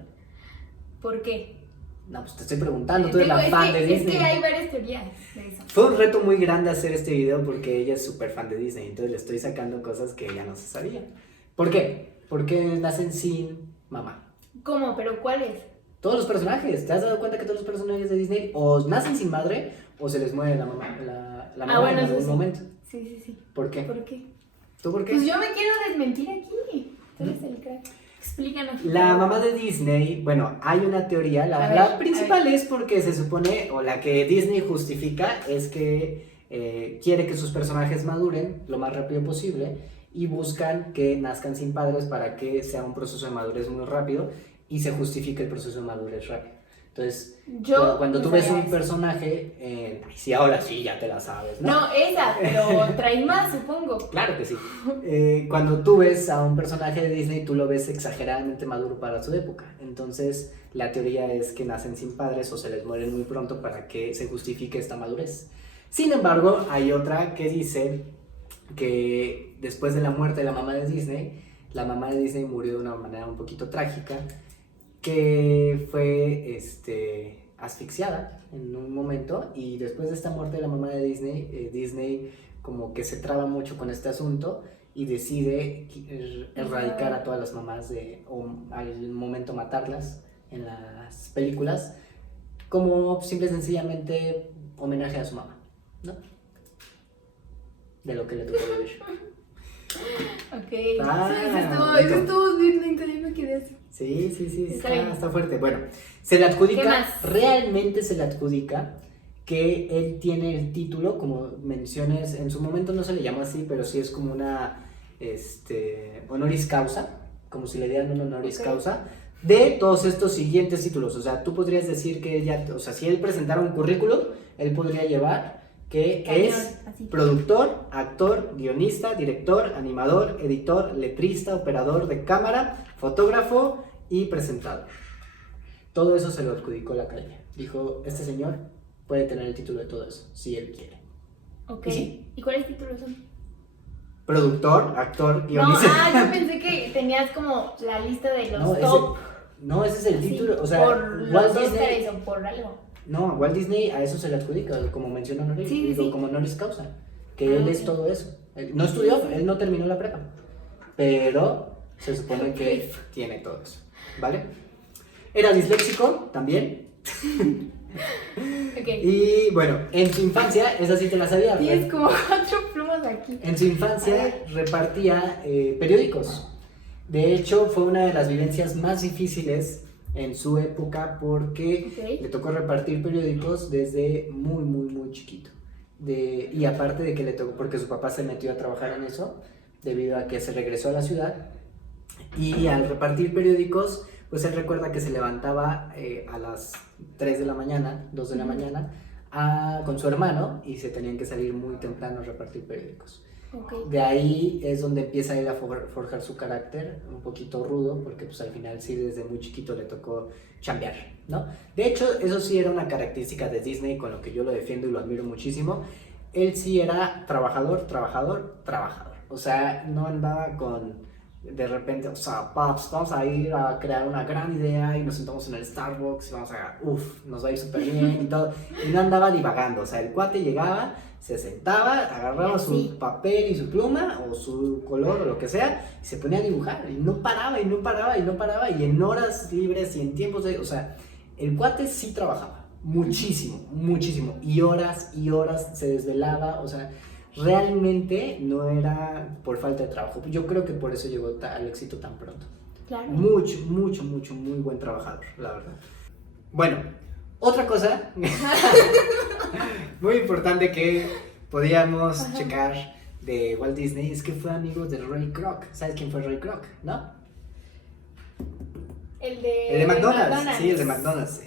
¿Por qué? No, pues te estoy preguntando, tú eres Digo, la fan de es Disney. que hay varias teorías de eso. Fue un reto muy grande hacer este video porque ella es súper fan de Disney, entonces le estoy sacando cosas que ella no se sabía. ¿Por qué? Porque nacen sin mamá. ¿Cómo? ¿Pero cuáles? Todos los personajes, ¿te has dado cuenta que todos los personajes de Disney o nacen sin madre o se les muere la mamá, la mamá bueno, en eso algún sí. momento? Sí. ¿Por qué? ¿Por qué? ¿Tú por qué? Pues yo me quiero desmentir aquí. Tú eres el crack. Explícanos. La mamá de Disney, bueno, hay una teoría, A la ver, principal es porque se supone, o la que Disney justifica, es que quiere que sus personajes maduren lo más rápido posible y buscan que nazcan sin padres para que sea un proceso de madurez muy rápido y se justifique el proceso de madurez rápido. Entonces, Yo cuando no tú ves sabía un eso. personaje, sí, ahora sí, ya te la sabes, ¿no? No, esa, pero trae más, supongo. Claro que sí. Cuando tú ves a un personaje de Disney, tú lo ves exageradamente maduro para su época. Entonces, la teoría es que nacen sin padres o se les mueren muy pronto para que se justifique esta madurez. Sin embargo, hay otra que dice que después de la muerte de la mamá de Disney murió de una manera un poquito trágica, que fue asfixiada en un momento, y después de esta muerte de la mamá de Disney, Disney como que se traba mucho con este asunto y decide erradicar a todas las mamás o al momento matarlas en las películas como simple y sencillamente homenaje a su mamá, ¿no? De lo que le tocó vivir. Ok. Ah, Eso estuvo bien lento, yo me quedé así. Sí, Está bien. está fuerte. Bueno, se le ¿Qué adjudica, más? realmente se le adjudica que él tiene el título, como menciones, en su momento no se le llama así, pero sí es como una honoris causa, como si le dieran un honoris Ok. causa, de todos estos siguientes títulos. O sea, tú podrías decir que ella, o sea, si él presentara un currículum, él podría llevar que Cañón, es así. productor, actor, guionista, director, animador, editor, letrista, operador de cámara, fotógrafo y presentador. Todo eso se lo adjudicó la academia. Dijo, este señor puede tener el título de todo eso, si él quiere. Ok. Y sí. ¿Y cuáles títulos son? Productor, actor, No, guionista. yo pensé que tenías como la lista de los No, top. ese es el así, título. O sea, por Walt los Disney, Óscares o por algo. no, Walt Disney a eso se le adjudica, como mencionó honoris, Sí, sí. como honoris causa, que Ah, él ok. es todo eso. Él no estudió, Sí, sí. él no terminó la prepa, pero se supone que Ok. tiene todo eso, ¿vale? Era disléxico también. Ok. Y bueno, en su infancia, esa sí te la sabía. Tienes como 4 plumas aquí. En su infancia repartía periódicos. De hecho, fue una de las vivencias más difíciles en su época porque Ok. le tocó repartir periódicos desde muy chiquito. Y aparte de que le tocó, porque su papá se metió a trabajar en eso, debido a que se regresó a la ciudad. Y al repartir periódicos, pues él recuerda que se levantaba a las 3 de la mañana, 2 de la mañana, con su hermano, y se tenían que salir muy temprano a repartir periódicos. Ok. De ahí es donde empieza él a forjar su carácter, un poquito rudo, porque pues al final sí desde muy chiquito le tocó chambear, ¿no? De hecho, eso sí era una característica de Disney con lo que yo lo defiendo y lo admiro muchísimo. Él sí era trabajador. O sea, no andaba con de repente, o sea, paps, vamos a ir a crear una gran idea y nos sentamos en el Starbucks y vamos a, nos va a ir súper bien y todo. Y no andaba divagando, o sea, el cuate llegaba, se sentaba, agarraba Sí. su papel y su pluma o su color o lo que sea y se ponía a dibujar y no paraba y en horas libres y en tiempos de, o sea, el cuate sí trabajaba muchísimo y horas se desvelaba, o sea, realmente no era por falta de trabajo. Yo creo que por eso llegó al éxito tan pronto. Claro. Mucho, muy buen trabajador, la verdad. Bueno, Otra cosa muy importante que podíamos checar de Walt Disney es que fue amigo de Ray Kroc. ¿Sabes quién fue Ray Kroc? ¿No? El de McDonald's. Sí, el de McDonald's.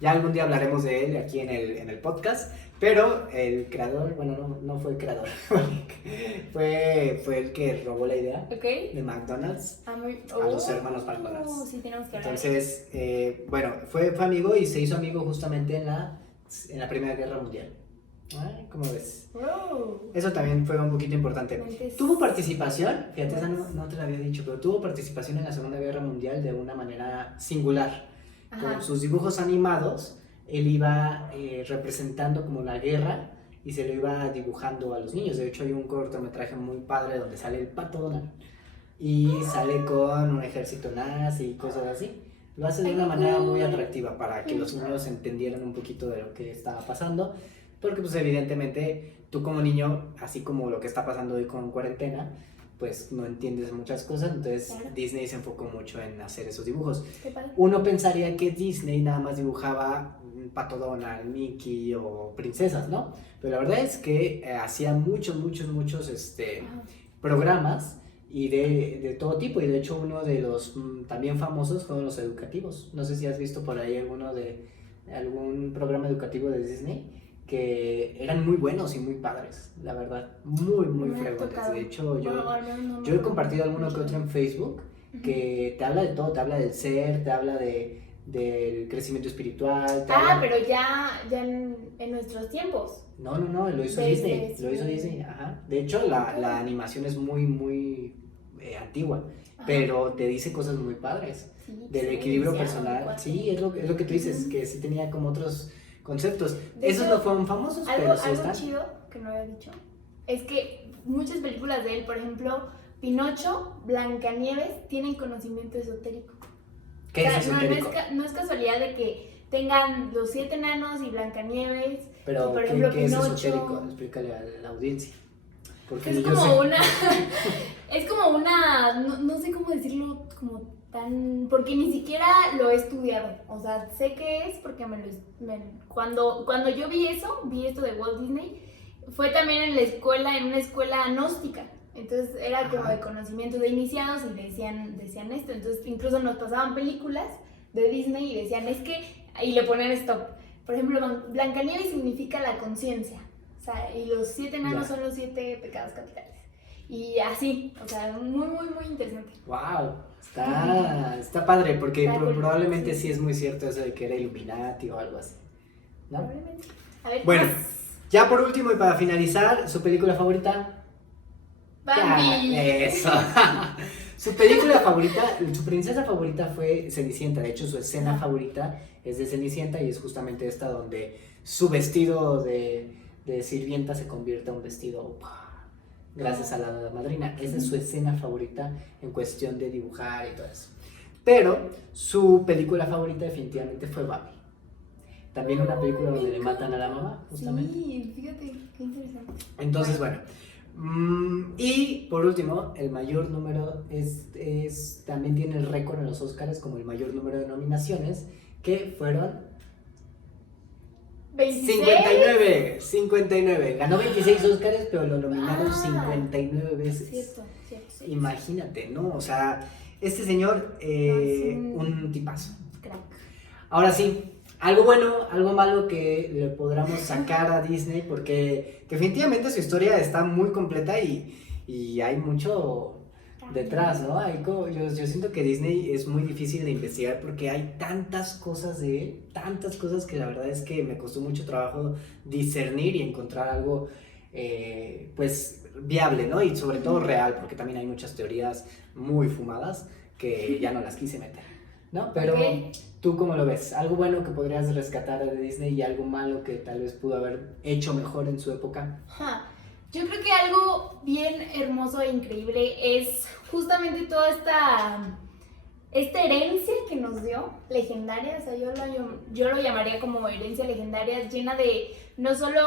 Ya algún día hablaremos de él aquí en el podcast. Pero el creador, bueno, no fue el creador, fue el que robó la idea de McDonald's a los hermanos McDonald's. Sí, tenemos que hablar. Entonces, bueno, fue amigo y se hizo amigo justamente en la Primera Guerra Mundial. ¿Cómo ves? Eso también fue un poquito importante. Tuvo participación, fíjate, esa no te lo había dicho, pero tuvo participación en la Segunda Guerra Mundial de una manera singular. Con sus dibujos animados, él iba representando como la guerra y se lo iba dibujando a los niños. De hecho, hay un cortometraje muy padre donde sale el Pato Donald y sale con un ejército nazi y cosas así. Lo hace de una manera muy atractiva para que los niños entendieran un poquito de lo que estaba pasando, porque pues evidentemente tú como niño, así como lo que está pasando hoy con cuarentena, pues no entiendes muchas cosas, entonces Disney se enfocó mucho en hacer esos dibujos. Uno pensaría que Disney nada más dibujaba Pato Donald, Mickey o princesas, ¿no? Pero la verdad es que hacía muchos programas y de todo tipo, y de hecho uno de los también famosos fueron los educativos. No sé si has visto por ahí algún programa educativo de Disney que eran muy buenos y muy padres, la verdad, muy frecuentes. De hecho, yo he compartido alguno que otro en Facebook que te habla de todo, te habla del ser, te habla del crecimiento espiritual. Pero ya en nuestros tiempos. No, lo hizo Disney, ajá. De hecho, la animación es muy antigua, pero te dice cosas muy padres, del equilibrio personal. Sí, es lo que tú dices, que sí tenía como otros conceptos. Esos no fueron famosos, pero sí están. Algo chido que no había dicho es que muchas películas de él, por ejemplo, Pinocho, Blancanieves, tienen conocimiento esotérico. ¿Qué es esotérico? No es casualidad de que tengan los 7 enanos y Blancanieves. Pero, y por ejemplo, ¿qué es Pinocho? esotérico? Explícale a la audiencia. Porque Es como una. Es como una. No sé cómo decirlo, como tan. Porque ni siquiera lo he estudiado. O sea, sé qué es porque cuando yo vi esto de Walt Disney, fue también en una escuela gnóstica. Entonces era como de conocimiento de iniciados y decían esto. Entonces incluso nos pasaban películas de Disney y decían, y le ponían stop. Por ejemplo, Blancanieves significa la conciencia. O sea, y los 7 enanos son los 7 pecados capitales. Y así, o sea, muy interesante. ¡Wow! Está padre, porque probablemente sí es muy cierto eso de que era Illuminati o algo así, ¿no? Probablemente. A ver, bueno, ya por último y para finalizar, ¿su película favorita? Bambi. Eso. Su película favorita, su princesa favorita fue Cenicienta. De hecho, su escena favorita es de Cenicienta y es justamente esta donde su vestido de sirvienta se convierte en un vestido gracias a la madrina. Esa es su escena favorita en cuestión de dibujar y todo eso. Pero su película favorita definitivamente fue Bambi. También una película donde le matan a la mamá, justamente. Sí, fíjate, qué interesante. Entonces, bueno. Y por último, el mayor número también tiene el récord en los Oscars como el mayor número de nominaciones, que fueron 26. 59. Ganó 26 Oscars, pero lo nominaron 59 veces. Cierto. Imagínate, ¿no? O sea, este señor, un tipazo. Crack. Ahora sí, algo bueno, algo malo que le podamos sacar a Disney, porque definitivamente su historia está muy completa y hay mucho detrás, ¿no? Yo siento que Disney es muy difícil de investigar porque hay tantas cosas de él, tantas cosas que la verdad es que me costó mucho trabajo discernir y encontrar algo, pues, viable, ¿no? Y sobre todo real, porque también hay muchas teorías muy fumadas que ya no las quise meter, ¿no? Pero ¿tú cómo lo ves? ¿Algo bueno que podrías rescatar de Disney y algo malo que tal vez pudo haber hecho mejor en su época? Yo creo que algo bien hermoso e increíble es justamente toda esta herencia que nos dio, legendaria. O sea, yo lo llamaría como herencia legendaria, llena de no solo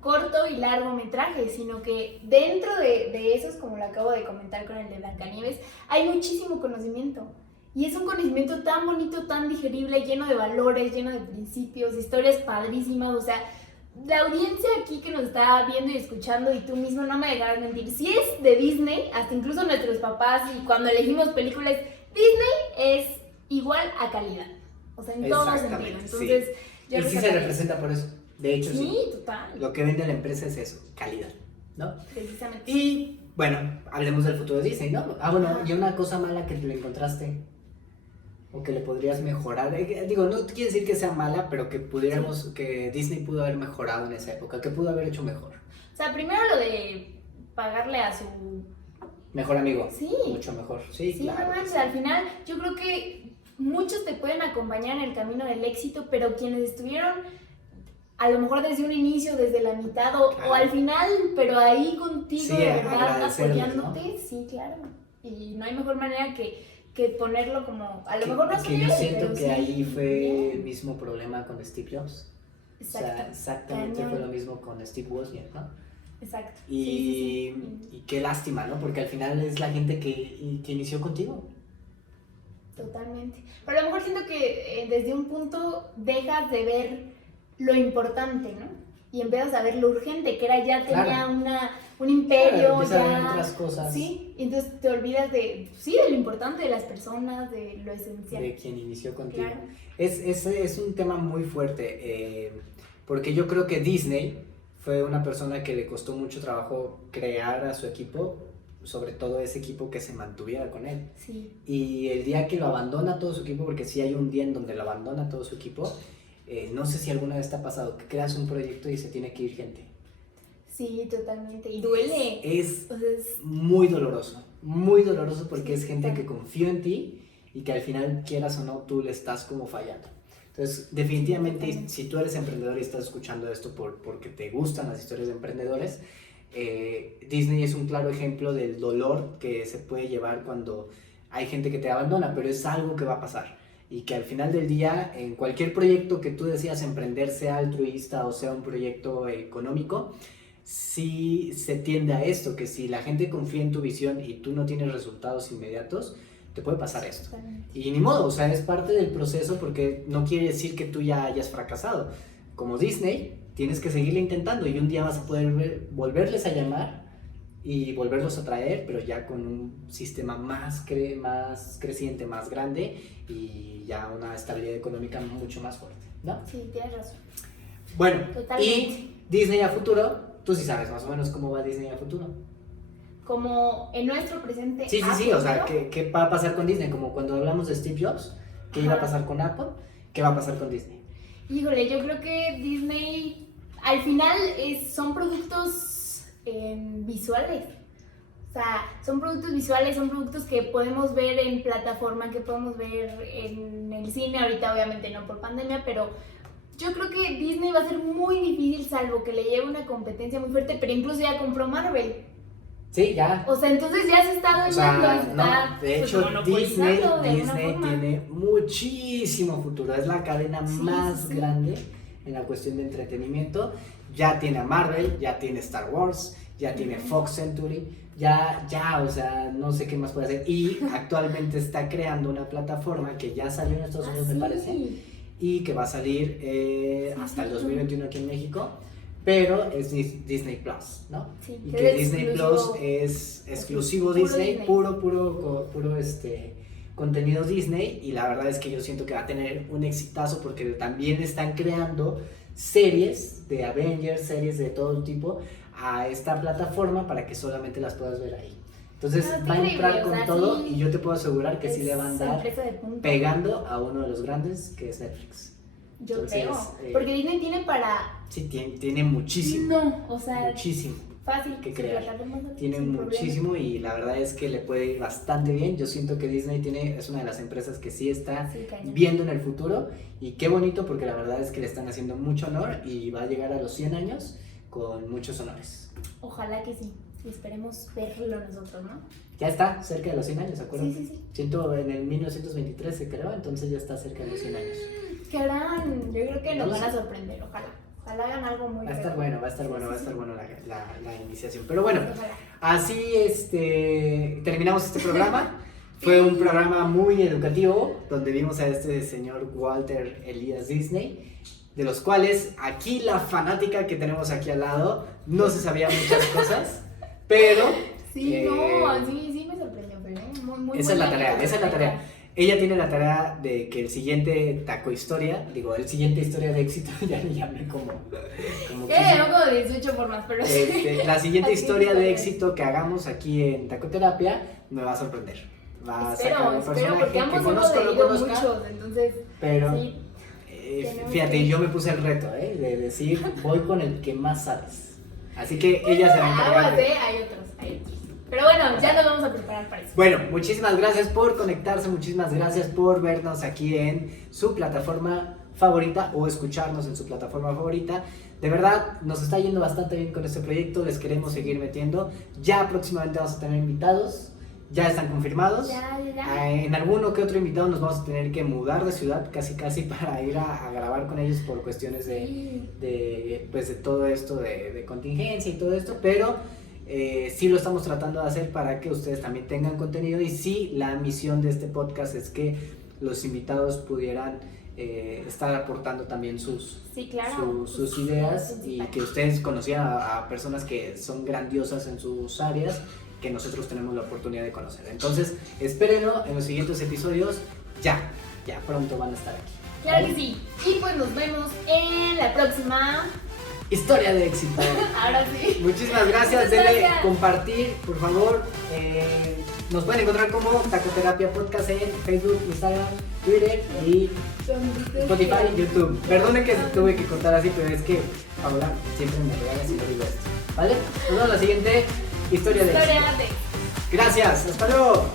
corto y largometraje, sino que dentro de esos, como lo acabo de comentar con el de Blancanieves, hay muchísimo conocimiento. Y es un conocimiento tan bonito, tan digerible, lleno de valores, lleno de principios, historias padrísimas. O sea, la audiencia aquí que nos está viendo y escuchando, y tú mismo no me dejarás mentir, si es de Disney, hasta incluso nuestros papás, y cuando elegimos películas, Disney es igual a calidad. O sea, en todo sentido. Entonces, sí. yo Y sí se representa por eso. De hecho, sí. Sí, total. Lo que vende la empresa es eso, calidad, ¿no? Precisamente. Y bueno, hablemos del futuro de Disney, ¿no? Bueno, y una cosa mala que le encontraste o que le podrías mejorar. Digo, no quiere decir que sea mala, pero que pudiéramos, que Disney pudo haber mejorado en esa época, que pudo haber hecho mejor. O sea, primero lo de pagarle a su Mejor amigo. Sí. Mucho mejor. Sí, Sí, claro. no manches, al final yo creo que muchos te pueden acompañar en el camino del éxito, pero quienes estuvieron a lo mejor desde un inicio, desde la mitad o al final, pero ahí contigo, Sí, de verdad, agradecerles, apoyándote, ¿no? sí, claro. Y no hay mejor manera que ponerlo como, a lo mejor no es que yo siento que sí, ahí fue bien. el mismo problema con Steve Jobs. Exacto. O sea, exactamente Cañón. fue lo mismo con Steve Wozniak, ¿no? Exacto. Y, Sí. y qué lástima, ¿no? Porque al final es la gente que inició contigo. Totalmente. Pero a lo mejor siento que desde un punto dejas de ver lo importante, ¿no? Y empiezas a ver lo urgente, que era ya tenía Claro. un imperio, Claro, empiezas a ver ya... otras cosas. Sí, y entonces te olvidas de lo importante de las personas, de lo esencial. De quien inició contigo. Claro. Es un tema muy fuerte, porque yo creo que Disney fue una persona que le costó mucho trabajo crear a su equipo, sobre todo ese equipo que se mantuviera con él. Sí. Y el día que lo abandona todo su equipo, porque sí hay un día en donde lo abandona todo su equipo, no sé si alguna vez te ha pasado que creas un proyecto y se tiene que ir gente. Sí, totalmente. Y duele. Es O sea, es... muy doloroso porque es gente que confió en ti y que al final, quieras o no, tú le estás como fallando. Entonces, definitivamente, si tú eres emprendedor y estás escuchando esto porque te gustan las historias de emprendedores, Disney es un claro ejemplo del dolor que se puede llevar cuando hay gente que te abandona, pero es algo que va a pasar. Y que al final del día, en cualquier proyecto que tú decidas emprender, sea altruista o sea un proyecto económico, sí se tiende a esto, que si la gente confía en tu visión y tú no tienes resultados inmediatos, te puede pasar esto. Totalmente. Y ni modo, o sea, es parte del proceso porque no quiere decir que tú ya hayas fracasado. Como Disney, tienes que seguirle intentando y un día vas a poder volverles a llamar y volverlos a traer, pero ya con un sistema más creciente, más grande y ya una estabilidad económica mucho más fuerte, ¿no? Sí, tienes razón. Bueno, Totalmente. y Disney a futuro, tú sí sabes más o menos cómo va Disney a futuro. Como en nuestro presente. Sí, o sea, futuro. ¿qué va a pasar con Disney? Como cuando hablamos de Steve Jobs, ¿qué iba a pasar con Apple? ¿Qué va a pasar con Disney? Híjole, yo creo que Disney al final son productos visuales. O sea, son productos visuales, son productos que podemos ver en plataforma, que podemos ver en el cine, ahorita obviamente no por pandemia, pero yo creo que Disney va a ser muy difícil salvo que le lleve una competencia muy fuerte, pero incluso ya compró Marvel. Sí, ya. O sea, entonces ya se está O sea, dominando, está no, de hecho, monopolizando de alguna Disney forma. tiene muchísimo futuro. Es la cadena más sí. grande en la cuestión de entretenimiento. Ya tiene a Marvel, ya tiene Star Wars, ya tiene Fox Century, o sea, no sé qué más puede hacer. Y actualmente está creando una plataforma que ya salió en Estados Unidos, me parece, y que va a salir hasta el 2021 aquí en México. Pero es Disney Plus, ¿no? Sí, y que Disney Plus es exclusivo Disney, puro contenido Disney. Y la verdad es que yo siento que va a tener un exitazo porque también están creando series de Avengers, series de todo tipo a esta plataforma para que solamente las puedas ver ahí. Entonces va a entrar con todo y yo te puedo asegurar que sí le van a dar pegando a uno de los grandes que es Netflix. Yo Entonces, creo, porque Disney tiene para... Sí, tiene muchísimo. No, o sea... Muchísimo. Fácil que su crear. plataforma Tiene sin muchísimo problema. y la verdad es que le puede ir bastante bien. Yo siento que Disney es una de las empresas que sí está viendo en el futuro y qué bonito porque la verdad es que le están haciendo mucho honor y va a llegar a los 100 años con muchos honores. Ojalá que sí, y esperemos verlo nosotros, ¿no? Ya está cerca de los 100 años, ¿se acuerdan? Sí. Siento en el 1923 se creó, entonces ya está cerca de los 100 años. ¿Qué harán? Yo creo que nos No van a sé. sorprender, ojalá. Ojalá hagan algo muy Va a estar bueno. bueno, va a estar bueno la iniciación. Pero bueno, Ojalá. así terminamos este programa. Fue un programa muy educativo donde vimos a este señor Walter Elias Disney, de los cuales aquí la fanática que tenemos aquí al lado no se sabía muchas cosas, pero... Sí, sí me sorprendió, pero muy esa es la tarea. Ella tiene la tarea de que el siguiente taco historia, el siguiente historia de éxito, ya le llamé como como 18 formas, pero la siguiente historia de éxito que hagamos aquí en Tacoterapia me va a sorprender. Va a sacar un personaje porque que ambos conozco, hemos lo leído conozca, muchos, entonces pero sí, fíjate, yo me puse el reto, de decir, voy con el que más sabes. Así que ella se va a encargar de... hay otros. Pero bueno, ya nos vamos a preparar para eso. Bueno, muchísimas gracias por conectarse, muchísimas gracias por vernos aquí en su plataforma favorita o escucharnos en su plataforma favorita. De verdad, nos está yendo bastante bien con este proyecto, les queremos seguir metiendo. Ya próximamente vamos a tener invitados, ya están confirmados. Ya. En alguno que otro invitado nos vamos a tener que mudar de ciudad casi para ir a grabar con ellos por cuestiones de todo esto de contingencia y todo esto, pero... sí lo estamos tratando de hacer para que ustedes también tengan contenido, y sí, la misión de este podcast es que los invitados pudieran estar aportando también sus ideas, y que ustedes conocieran a personas que son grandiosas en sus áreas que nosotros tenemos la oportunidad de conocer. Entonces espérenlo en los siguientes episodios, ya pronto van a estar aquí. Claro que sí, y pues nos vemos en la próxima historia de éxito. Ahora sí. Muchísimas gracias. Denle compartir, por favor. Nos pueden encontrar como Tacoterapia Podcast en Facebook, Instagram, Twitter y Spotify y YouTube. Perdonen que tuve que cortar así, pero es que Paola siempre me regala si lo digo esto. ¿Vale? Nos vemos en la siguiente historia de éxito. Gracias. Hasta luego.